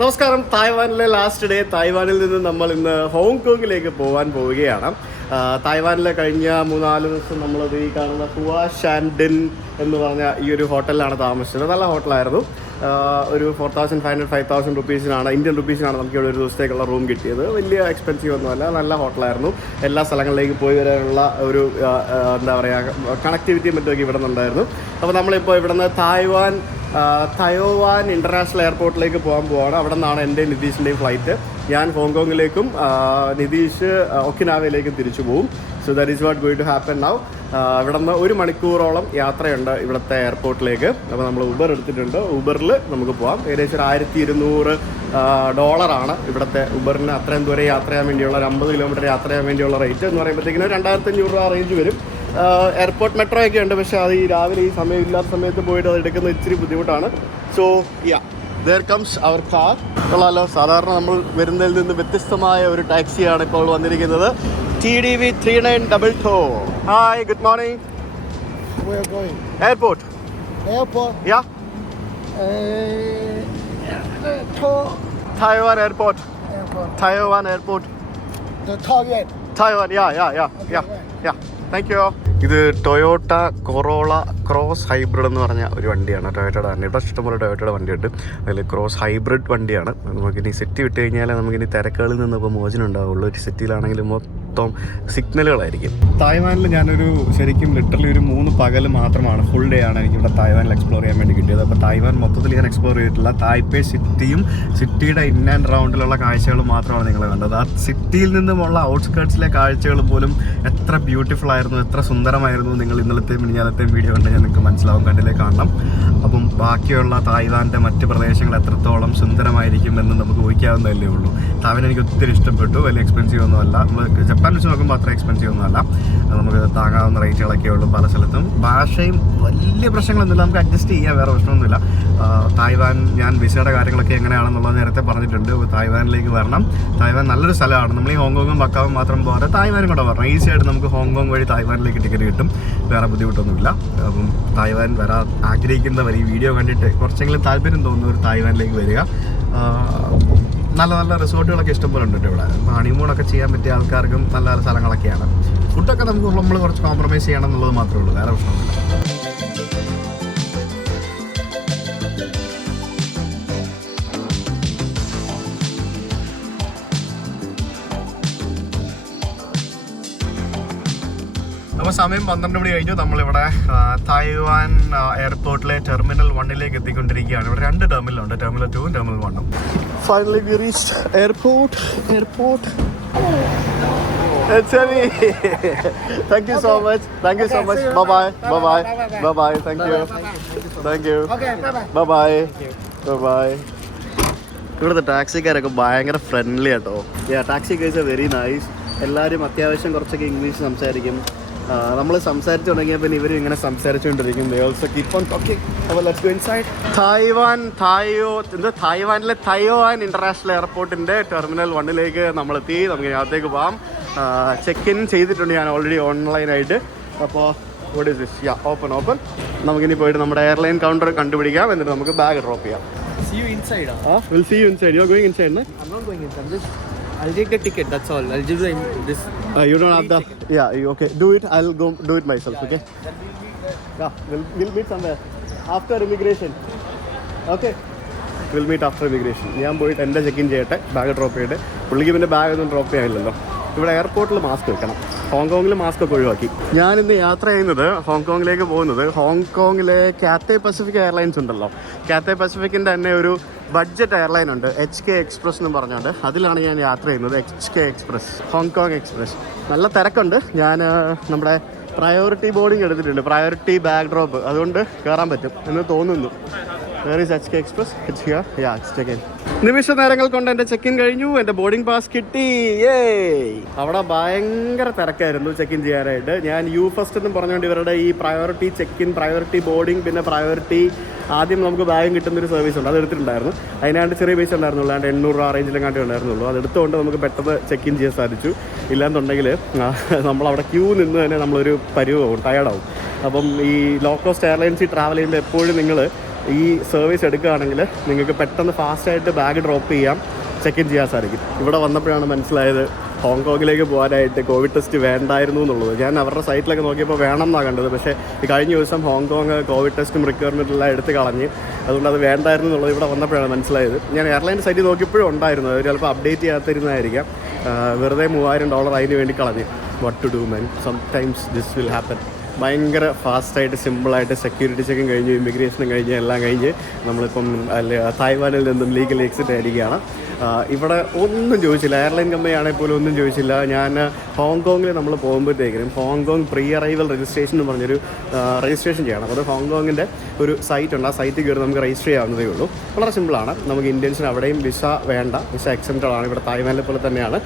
നമസ്കാരം. തായ്വാനിലെ last day. തായ്വാനിൽ നിന്ന് നമ്മൾ ഇന്ന് ഹോങ്കോങ്ങിലേക്ക് പോകാൻ പോവുകയാണ്. തായ്വാനിലെ കഴിഞ്ഞ 3-4 ദിവസം നമ്മളത് ഈ കാണുന്ന ഹുവാ ഷാൻഡിൻ എന്ന് പറഞ്ഞ ഈ ഒരു ഹോട്ടലിലാണ് താമസിച്ചത്. നല്ല ഹോട്ടലായിരുന്നു. ഒരു 4,500-5,000 റുപ്പീസിനാണ്, ഇന്ത്യൻ റുപ്പീസിനാണ് നമുക്ക് ഇവിടെ ഒരു ദിവസത്തേക്കുള്ള റൂം കിട്ടിയത്. വലിയ എക്സ്പെൻസീവ് ഒന്നുമല്ല, നല്ല ഹോട്ടലായിരുന്നു. എല്ലാ സ്ഥലങ്ങളിലേക്ക് പോയി വരാനുള്ള ഒരു എന്താ പറയുക കണക്ടിവിറ്റി മറ്റൊക്കെ ഇവിടെ നിന്നുണ്ടായിരുന്നു. അപ്പോൾ നമ്മളിപ്പോൾ ഇവിടെ നിന്ന് തയോവാൻ ഇൻ്റർനാഷണൽ എയർപോർട്ടിലേക്ക് പോകാൻ പോവാണ്. അവിടെ നിന്നാണ് എൻ്റെ നിതീഷിൻ്റെയും ഫ്ലൈറ്റ്. ഞാൻ ഹോങ്കോങ്ങിലേക്കും നിതീഷ് ഒക്കിനാവയിലേക്കും തിരിച്ചു പോകും. So that is what going to happen now. ഇവിടെ നിന്ന് 1 മണിക്കൂറോളം യാത്രയുണ്ട് ഇവിടുത്തെ എയർപോർട്ടിലേക്ക്. അപ്പോൾ നമ്മൾ ഊബർ എടുത്തിട്ടുണ്ട്. ഊബറിൽ നമുക്ക് പോകാം. ഏകദേശം $1,200 ഇവിടുത്തെ ഊബറിന് അത്രയും ദൂരം യാത്ര ചെയ്യാൻ വേണ്ടിയുള്ള, ഒരു 50 കിലോമീറ്റർ യാത്ര ചെയ്യാൻ വേണ്ടിയുള്ള റേറ്റ് എന്ന് പറയുമ്പോഴത്തേക്കിന് $2,500 റേഞ്ച് വരും. എയർപോർട്ട് മെട്രോ ഒക്കെ ഉണ്ട്, പക്ഷേ അത് ഈ രാവിലെ ഈ സമയമില്ലാത്ത സമയത്ത് പോയിട്ട് അത് എടുക്കുന്നത് ഇച്ചിരി ബുദ്ധിമുട്ടാണ്. So there comes our car. കൊള്ളാലോ. സാധാരണ നമ്മൾ വരുന്നതിൽ നിന്ന് വ്യത്യസ്തമായ ഒരു ടാക്സിയാണ് ഇപ്പോൾ വന്നിരിക്കുന്നത്. TDV 3922. Hi, good morning. Where are you going? Airport. Airport? Yeah. Taiwan Airport. Airport. Taiwan Airport. The Taoyuan. Taiwan, yeah. Okay, Yeah. Yeah. Thank you. ഇത് ടൊയോട്ട കൊറോള ക്രോസ് ഹൈബ്രിഡ് എന്ന് പറഞ്ഞ ഒരു വണ്ടിയാണ്. ടൊയോട്ടയുടെ തന്നെ ഇവിടെ ഇഷ്ടംപോലെ ടൊയോട്ടയുടെ വണ്ടിയുണ്ട്. അതിൽ ക്രോസ് ഹൈബ്രിഡ് വണ്ടിയാണ്. നമുക്കിനി സിറ്റി വിട്ട് കഴിഞ്ഞാൽ നമുക്കിനി തിരക്കുകളിൽ നിന്ന് ഇപ്പോൾ മോചനം ഉണ്ടാവുള്ളൂ. ഒരു സിറ്റിയിലാണെങ്കിലും മൊത്തം സിഗ്നലുകളായിരിക്കും. തായ്വാനിൽ ഞാനൊരു ശരിക്കും ലിറ്ററലി ഒരു 3 പകൽ മാത്രമാണ്, ഫുൾ ഡേ ആണ് എനിക്ക് ഇവിടെ തായ്വാനിൽ എക്സ്പ്ലോർ ചെയ്യാൻ വേണ്ടി കിട്ടിയത്. അപ്പോൾ തായ്വാൻ മൊത്തത്തിൽ ഞാൻ എക്സ്പ്ലോർ ചെയ്തിട്ടില്ല. തായ്പേ സിറ്റിയും സിറ്റിയുടെ ഇൻ ആൻഡ് റൗണ്ടിലുള്ള കാഴ്ചകളും മാത്രമാണ് നിങ്ങൾ കണ്ടത്. ആ സിറ്റിയിൽ നിന്നുമുള്ള ഔട്ട്സ്കേർട്സിലെ കാഴ്ചകൾ പോലും എത്ര ബ്യൂട്ടിഫുൾ ആയിരുന്നു, എത്ര സുന്ദരമായിരുന്നു. നിങ്ങൾ ഇന്നലത്തെയും മിനിഞ്ഞാലത്തെയും വീഡിയോ കണ്ട് ഞാൻ നിങ്ങൾക്ക് മനസ്സിലാവും, കണ്ടില്ലേ കാണണം. അപ്പം ബാക്കിയുള്ള തായ്വാൻ്റെ മറ്റ് പ്രദേശങ്ങൾ എത്രത്തോളം സുന്ദരമായിരിക്കുമെന്ന് നമുക്ക് ഊഹിക്കാവുന്നതല്ലേ ഉള്ളൂ. തായ്വാൻ എനിക്ക് ഒത്തിരി ഇഷ്ടപ്പെട്ടു. വലിയ എക്സ്പെൻസീവ് ഒന്നുമല്ല. നമ്മൾ ജപ്പാൻ വെച്ച് നോക്കുമ്പോൾ അത്ര എക്സ്പെൻസീവ് ഒന്നുമല്ല. നമുക്ക് താങ്ങാവുന്ന റേറ്റുകളൊക്കെ ഉള്ളൂ പല സ്ഥലത്തും. ഭാഷയും വലിയ പ്രശ്നങ്ങളൊന്നുമില്ല, നമുക്ക് അഡ്ജസ്റ്റ് ചെയ്യാം, വേറെ പ്രശ്നമൊന്നുമില്ല. തായ്വാൻ ഞാൻ വിസയുടെ കാര്യങ്ങളൊക്കെ എങ്ങനെയാണെന്നുള്ളത് നേരത്തെ പറഞ്ഞിട്ടുണ്ട്. തായ്വാനിലേക്ക് വരണം. തായ്വാൻ നല്ലൊരു സ്ഥലമാണ്. നമ്മൾ ഈ ഹോങ്കോങ്ങും മക്കാവും മാത്രം പോകാതെ തായ്വാനും കൂടെ വരണം. ഈസിയായിട്ട് നമുക്ക് ഹോങ്കോങ് വഴി തായ്വാനിലേക്ക് ടിക്കറ്റ് കിട്ടും, വേറെ ബുദ്ധിമുട്ടൊന്നുമില്ല. അപ്പം തായ്വാൻ വരാൻ ആഗ്രഹിക്കുന്നവർ ഈ വീഡിയോ കണ്ടിട്ട് കുറച്ചെങ്കിലും താല്പര്യം തോന്നുന്നവർ തായ്വാനിലേക്ക് വരിക. നല്ല നല്ല റിസോർട്ടുകളൊക്കെ ഇഷ്ടംപോലെ ഉണ്ട് ഇവിടെ. ഹണിമൂണൊക്കെ ചെയ്യാൻ പറ്റിയ ആൾക്കാർക്കും നല്ല നല്ല സ്ഥലങ്ങളൊക്കെയാണ്. ഫുഡൊക്കെ നമ്മൾ കുറച്ച് കോംപ്രമൈസ് ചെയ്യണം എന്നുള്ളത് മാത്രമേ ഉള്ളൂ, വേറെ പ്രശ്നമൊന്നുമില്ല. അപ്പോൾ സമയം 12 മണി കഴിഞ്ഞു. നമ്മളിവിടെ തായ്വാൻ എയർപോർട്ടിലെ ടെർമിനൽ 1 എത്തിക്കൊണ്ടിരിക്കുകയാണ്. ഇവിടെ 2 ടെർമിനലുണ്ട്, terminal 2 terminal 1. Finally we reached airport. It's heavy. Thank you so much. Bye bye. Thank you. Okay, bye. ഇവിടുത്തെ ടാക്സിക്കാരൊക്കെ ഭയങ്കര ഫ്രണ്ട്ലി ആട്ടോ. Taxi guys are very nice. എല്ലാവരും അത്യാവശ്യം കുറച്ചൊക്കെ ഇംഗ്ലീഷ് സംസാരിക്കും. നമ്മൾ സംസാരിച്ചു തുടങ്ങിയപ്പോൾ പിന്നെ ഇവർ ഇങ്ങനെ സംസാരിച്ചുകൊണ്ടിരിക്കും. തായ്വാനിലെ തയോവാൻ ഇൻ്റർനാഷണൽ എയർപോർട്ടിൻ്റെ ടെർമിനൽ 1 നമ്മളെത്തി. നമുക്ക് അകത്തേക്ക് പോകാം. ചെക്ക് ഇൻ ചെയ്തിട്ടുണ്ട് ഞാൻ ഓൾറെഡി ഓൺലൈനായിട്ട്. അപ്പോൾ വാട്ട് ഈസ് ദിസ്? ഓപ്പൺ. നമുക്കിനി പോയിട്ട് നമ്മുടെ എയർലൈൻ കൗണ്ടർ കണ്ടുപിടിക്കാം. എന്നിട്ട് നമുക്ക് ബാഗ് ഡ്രോപ്പ് ചെയ്യാം. See you inside. We'll see you inside. You're going inside, no? I'm not going inside. I'll take the ticket. That's all. I'll give you this. You don't have the. Yeah. Okay. Do it. I'll go do it myself. Okay. We'll meet somewhere after immigration. Okay. We'll meet after immigration. ഞാൻ പോയിട്ട് എൻ്റെ check in ചെയ്യട്ടെ, bag drop ചെയ്യട്ടെ. പുള്ളിക്ക് പിന്നെ bag ഒന്നും drop ചെയ്യാനില്ലല്ലോ. ഇവിടെ എയർപോർട്ടിൽ മാസ്ക് വെക്കണം. ഹോങ്കോങ്ങിൽ മാസ്ക് ഒക്കെ ഒഴിവാക്കി. ഞാനിന്ന് യാത്ര ചെയ്യുന്നത് ഹോങ്കോങ്ങിലേക്ക് പോകുന്നത് ഹോങ്കോങ്ങിലെ കാത്തേ പസഫിക് എയർലൈൻസ് ഉണ്ടല്ലോ. കാത്തേ പസഫിക്കിൻ്റെ തന്നെ ഒരു ബഡ്ജറ്റ് എയർലൈൻ ഉണ്ട്, HK എക്സ്പ്രസ് എന്ന് പറഞ്ഞുകൊണ്ട്. അതിലാണ് ഞാൻ യാത്ര ചെയ്യുന്നത്. HK express, Hong Kong express. നല്ല തിരക്കുണ്ട്. ഞാൻ നമ്മുടെ പ്രയോറിറ്റി ബോർഡിങ് എടുത്തിട്ടുണ്ട്, പ്രയോറിറ്റി ബാഗ് ഡ്രോപ്പ്. അതുകൊണ്ട് കയറാൻ പറ്റും എന്ന് തോന്നുന്നു. Where is HK Express? It's here. Yeah, it's check-in. നിമിഷ നേരങ്ങൾ കൊണ്ട് എൻ്റെ ചെക്ക് ഇൻ കഴിഞ്ഞു. എൻ്റെ ബോർഡിംഗ് പാസ് കിട്ടി. അവിടെ ഭയങ്കര തിരക്കായിരുന്നു ചെക്ക് ഇൻ ചെയ്യാനായിട്ട്. ഞാൻ ഫസ്റ്റ് എന്നും പറഞ്ഞുകൊണ്ട് ഇവരുടെ ഈ priority check in, priority boarding, പിന്നെ പ്രയോറിറ്റി ആദ്യം നമുക്ക് ബാഗും കിട്ടുന്നൊരു സർവീസ് ഉണ്ട്, അത് എടുത്തിട്ടുണ്ടായിരുന്നു. അതിനാണ്ട് ചെറിയ പൈസ ഉണ്ടായിരുന്നുള്ളൂ, അല്ലാണ്ട് $800 റേഞ്ചിലെങ്ങാണ്ടേ ഉണ്ടായിരുന്നുള്ളൂ. അത് എടുത്തുകൊണ്ട് നമുക്ക് പെട്ടെന്ന് ചെക്ക് ഇൻ ചെയ്യാൻ സാധിച്ചു. ഇല്ലാന്നുണ്ടെങ്കിൽ നമ്മളവിടെ ക്യൂ നിന്ന് തന്നെ നമ്മളൊരു പരിവാവും, ടയർഡാവും. അപ്പം ഈ ലോ കോസ്റ്റ് എയർലൈൻസിൽ ട്രാവൽ ചെയ്യുമ്പോൾ എപ്പോഴും നിങ്ങൾ ഈ സർവീസ് എടുക്കുകയാണെങ്കിൽ നിങ്ങൾക്ക് പെട്ടെന്ന് ഫാസ്റ്റായിട്ട് ബാഗ് ഡ്രോപ്പ് ചെയ്യാം, ചെക്ക് ഇൻ ചെയ്യാൻ സാധിക്കും. ഇവിടെ വന്നപ്പോഴാണ് മനസ്സിലായത് ഹോങ്കോങ്ങിലേക്ക് പോകാനായിട്ട് കോവിഡ് ടെസ്റ്റ് വേണ്ടായിരുന്നു എന്നുള്ളത്. ഞാൻ അവരുടെ സൈറ്റിലൊക്കെ നോക്കിയപ്പോൾ വേണം എന്നാണ് കണ്ടത്. പക്ഷേ ഈ കഴിഞ്ഞ ദിവസം ഹോങ്കോങ് കോവിഡ് ടെസ്റ്റും റിക്വയർമെൻറ്റെല്ലാം എടുത്ത് കളഞ്ഞ്, അതുകൊണ്ട് അത് വേണ്ടായിരുന്നു എന്നുള്ളത് ഇവിടെ വന്നപ്പോഴാണ് മനസ്സിലായത്. ഞാൻ എയർലൈൻ സൈറ്റിൽ നോക്കിയപ്പോഴും ഉണ്ടായിരുന്നു, അവർ ചിലപ്പോൾ അപ്ഡേറ്റ് ചെയ്യാത്തിരുന്നതായിരിക്കാം. വെറുതെ $3000 അതിന് വേണ്ടി കളഞ്ഞ്. What to do man, sometimes this will happen. ഭയങ്കര ഫാസ്റ്റായിട്ട് സിമ്പിളായിട്ട് സെക്യൂരിറ്റി ചെക്കും കഴിഞ്ഞ് ഇമിഗ്രേഷനും കഴിഞ്ഞ് എല്ലാം കഴിഞ്ഞ് നമ്മളിപ്പം തായ്വാനിൽ നിന്നും ലീഗൽ എക്സിറ്റ് ആയിരിക്കുകയാണ്. ഇവിടെ ഒന്നും ചോദിച്ചില്ല, എയർലൈൻ കമ്പനി ആണെങ്കിൽ പോലും ഒന്നും ചോദിച്ചില്ല. ഞാൻ ഹോങ്കോങ്ങിൽ നമ്മൾ പോകുമ്പോഴത്തേക്കിനും ഹോങ്കോങ് പ്രീ അറൈവൽ രജിസ്ട്രേഷൻ എന്ന് പറഞ്ഞൊരു രജിസ്ട്രേഷൻ ചെയ്യണം. അത് ഹോങ്കോങ്ങിൻ്റെ ഒരു സൈറ്റ് ഉണ്ട്, ആ സൈറ്റിൽ കയറി നമുക്ക് രജിസ്റ്റർ ചെയ്യാവുന്നതേ ഉള്ളൂ. വളരെ സിമ്പിളാണ്. നമുക്ക് ഇന്ത്യൻസിന് അവിടെയും വിസ വേണ്ട, വിസ എക്സെപ്റ്റഡ് ആണ്. ഇവിടെ തായ്വാനിലെ പോലെ തന്നെയാണ്.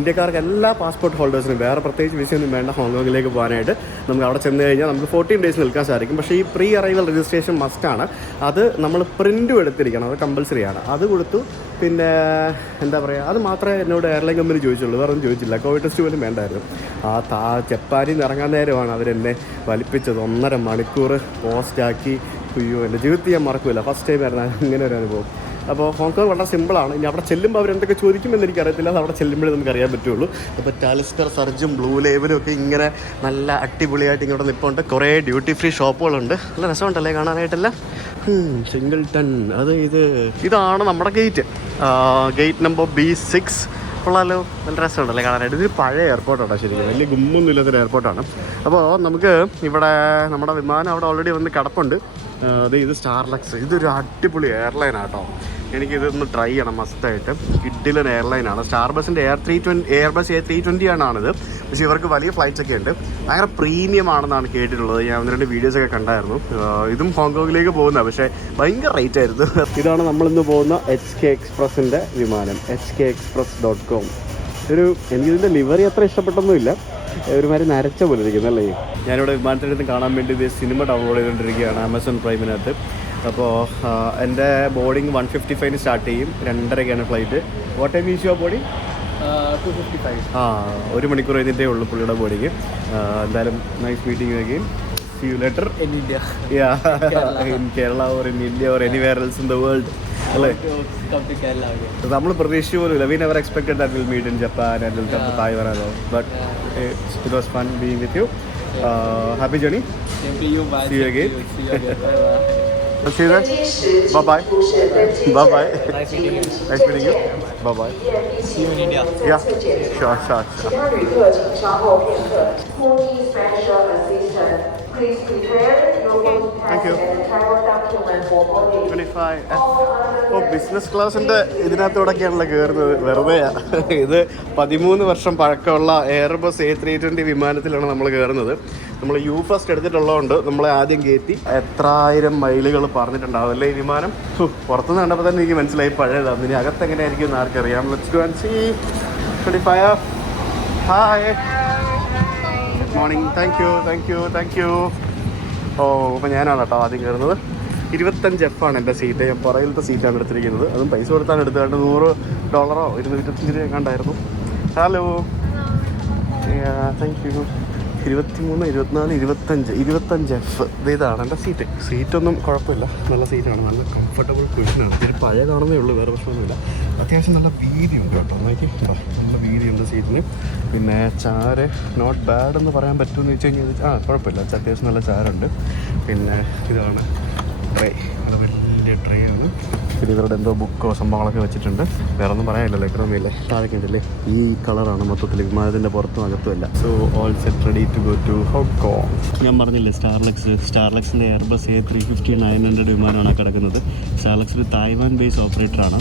ഇന്ത്യക്കാർക്ക് എല്ലാ പാസ്പോർട്ട് ഹോൾഡേഴ്സിനും വേറെ പ്രത്യേകിച്ച് വിസയൊന്നും വേണ്ട ഹോങ്കോങ്ങിലേക്ക് പോകാനായിട്ട്. നമുക്ക് അവിടെ ചെന്ന് കഴിഞ്ഞാൽ നമുക്ക് 14 ഡേയ്സ് നിൽക്കാൻ സാധിക്കും. പക്ഷേ ഈ പ്രീ അറൈവൽ രജിസ്ട്രേഷൻ മസ്റ്റാണ്. അത് നമ്മൾ പ്രിൻറ്റും എടുത്തിരിക്കണം, അത് കമ്പൽസറിയാണ്. അത് കൊടുത്തു. പിന്നെ എന്താ പറയുക, അത് മാത്രമേ എന്നോട് എയർലൈൻ കമ്പനി ചോദിച്ചുള്ളൂ, വേറെ ഒന്നും ചോദിച്ചില്ല. കോവിഡ് ടെസ്റ്റ് പോലും വേണ്ടായിരുന്നു. ജപ്പാനിൽ നിന്ന് ഇറങ്ങാൻ നേരമാണ് അവരെന്നെ വലിപ്പിച്ചത്. 1.5 മണിക്കൂർ പോസ്റ്റാക്കി. അയ്യോ, എൻ്റെ ജീവിതത്തിൽ ഞാൻ മറക്കില്ല. ഫസ്റ്റ് ടൈം ആയിരുന്നു അങ്ങനെ ഒരു അനുഭവം. അപ്പോൾ ഹോങ്കോങ് വളരെ സിമ്പിളാണ്. ഇനി അവിടെ ചെല്ലുമ്പോൾ അവരെന്തൊക്കെ ചോദിക്കുമെന്ന് എനിക്കറിയത്തില്ല, അത് അവിടെ ചെല്ലുമ്പോഴേ നമുക്ക് അറിയാൻ പറ്റുള്ളൂ. അപ്പോൾ ടാലിസ്റ്റർ സർജും ബ്ലൂ ലേബലും ഒക്കെ ഇങ്ങനെ നല്ല അടിപൊളിയായിട്ട് ഇങ്ങോട്ട് നിൽപ്പുണ്ട്. കുറേ ഡ്യൂട്ടി ഫ്രീ ഷോപ്പുകളുണ്ട്. നല്ല രസമുണ്ടല്ലേ കാണാനായിട്ടല്ല. സിംഗിൾട്ടൺ, ഇതാണ് നമ്മുടെ ഗേറ്റ് നമ്പർ B6. കൊള്ളാലോ, നല്ല രസമുണ്ടല്ലേ കാണാനായിട്ട്. ഇതൊരു പഴയ എയർപോർട്ടാണ് ശരിക്കും, വലിയ ഗുമ്മൊന്നും ഇല്ലാത്തൊരു എയർപോർട്ടാണ്. അപ്പോൾ നമുക്ക് ഇവിടെ നമ്മുടെ വിമാനം അവിടെ ഓൾറെഡി വന്ന് കിടപ്പുണ്ട്. ഇത് സ്റ്റാർലക്സ്, ഇതൊരു അടിപൊളി എയർലൈനാണ് കേട്ടോ. എനിക്കിതൊന്ന് ട്രൈ ചെയ്യണം മസ്റ്റായിട്ട്. കിഡിലൻ എയർലൈനാണ്. സ്റ്റാർബസിൻ്റെ എയർബസ് A320 ആണിത്. പക്ഷേ ഇവർക്ക് വലിയ ഫ്ലൈറ്റ്സ് ഒക്കെ ഉണ്ട്. ഭയങ്കര പ്രീമിയം ആണെന്നാണ് കേട്ടിട്ടുള്ളത്. ഞാൻ 1-2 വീഡിയോസൊക്കെ കണ്ടായിരുന്നു. ഇതും ഹോങ്കോങ്ങിലേക്ക് പോകുന്നതാണ്, പക്ഷേ ഭയങ്കര റേറ്റ് ആയിരുന്നു. ഇതാണ് നമ്മളിന്ന് പോകുന്ന HK എക്സ്പ്രസിൻ്റെ വിമാനം, hkexpress.com. എനിക്കിതിൻ്റെ ലിവറി അത്ര ഇഷ്ടപ്പെട്ടൊന്നുമില്ല, ഒരുമാതിരി നരച്ച പോലെ ഇരിക്കുന്നല്ലേ. ഞാനിവിടെ വിമാനത്തിനടുത്ത് കാണാൻ വേണ്ടി ഇത് സിനിമ ഡൗൺലോഡ് ചെയ്തുകൊണ്ടിരിക്കുകയാണ് Amazon പ്രൈമിനകത്ത്. അപ്പോൾ എൻ്റെ ബോർഡിങ് 1:55 സ്റ്റാർട്ട് ചെയ്യും. 2:30 flight. What time is your boarding? 2:55. 1 മണിക്കൂർ കഴിഞ്ഞിട്ടേ ഉള്ളൂ പുള്ളിയുടെ ബോർഡിങ്. എന്തായാലും nice meeting again. See you later. In India. Yeah. In Kerala or in India or anywhere else in the world. അല്ലേ? Come to Kerala again. നമ്മൾ പ്രതീക്ഷിച്ച പോലുമില്ല. We never expected that we'll meet in Japan and we'll come to Taiwan and all. But it was fun being with you. Happy journey. Same to you. Bye. See you again. See you again. Bye. Let's see you then. Bye-bye. Bye-bye. Nice meeting you. Nice meeting you. Bye-bye. See you in India. Yeah. Sure. Please prepare your boarding pass and travel document for boarding. 25. Business ക്ലാസിൻ്റെ ഇതിനകത്തൂടെയൊക്കെയാണല്ലോ കയറുന്നത്. വെറുതെയാ. ഇത് 13 വർഷം പഴക്കമുള്ള Airbus A320 വിമാനത്തിലാണ് നമ്മൾ കയറുന്നത്. നമ്മൾ first എടുത്തിട്ടുള്ളതുകൊണ്ട് നമ്മളെ ആദ്യം കയറ്റി. എത്രായിരം മൈലുകൾ പറഞ്ഞിട്ടുണ്ടാവും അല്ലേ ഈ വിമാനം. പുറത്തുനിന്ന് കണ്ടപ്പോൾ തന്നെ എനിക്ക് മനസ്സിലായി പഴയതാണ്. ഇനി അകത്ത് എങ്ങനെയായിരിക്കും എന്ന് ആർക്കറിയാം. Let's go and see. 25. Hi, good morning. Thank you. അപ്പോൾ ഞാനാണ് കേട്ടോ ആദ്യം കയറുന്നത്. 25F ആണ് എൻ്റെ സീറ്റ്. ഞാൻ പുറകിലത്തെ സീറ്റാണ് എടുത്തിരിക്കുന്നത്. അതും പൈസ കൊടുത്താണ് എടുത്തത്. $100 $225 കണ്ടായിരുന്നു. Hello, thank you. 23, 24, 25F. ഇതാണ് എൻ്റെ സീറ്റൊന്നും കുഴപ്പമില്ല, നല്ല സീറ്റാണ്, നല്ല കംഫർട്ടബിൾ കുഷനാണ്. ഇതൊരു പഴയ കാണുന്നേ ഉള്ളൂ, വേറെ പ്രശ്നമൊന്നുമില്ല. അത്യാവശ്യം നല്ല വീതിയുണ്ട് കേട്ടോ. നോക്കി, നല്ല വീതിയുണ്ട് സീറ്റിന്. പിന്നെ ചാര് നോട്ട് ബാഡ് എന്ന് പറയാൻ പറ്റുമെന്ന് വെച്ച് കഴിഞ്ഞാൽ കുഴപ്പമില്ല, അത്യാവശ്യം നല്ല ചാരുണ്ട്. പിന്നെ ഇതാണ് ട്രേ, അത് വലിയ ട്രേ ആണ്. പിന്നെ ഇവരുടെ എന്തോ ബുക്കോ സംഭവങ്ങളൊക്കെ വെച്ചിട്ടുണ്ട്. വേറെ ഒന്നും പറയാനില്ലല്ലോ, എക്കണോമിയല്ലേ. താഴേക്ക് ഉണ്ടല്ലേ, ഈ കളറാണ് മൊത്തത്തിൽ വിമാനത്തിൻ്റെ പുറത്തും അകത്തുമല്ല. So all set ready to go to Hong Kong. ഞാൻ പറഞ്ഞില്ലേ സ്റ്റാർലക്സിൻ്റെ എയർബസ് A350-900 വിമാനമാണ് കിടക്കുന്നത്. സ്റ്റാർലക്സ് ഒരു തായ്വാൻ ബേസ് ഓപ്പറേറ്ററാണ്.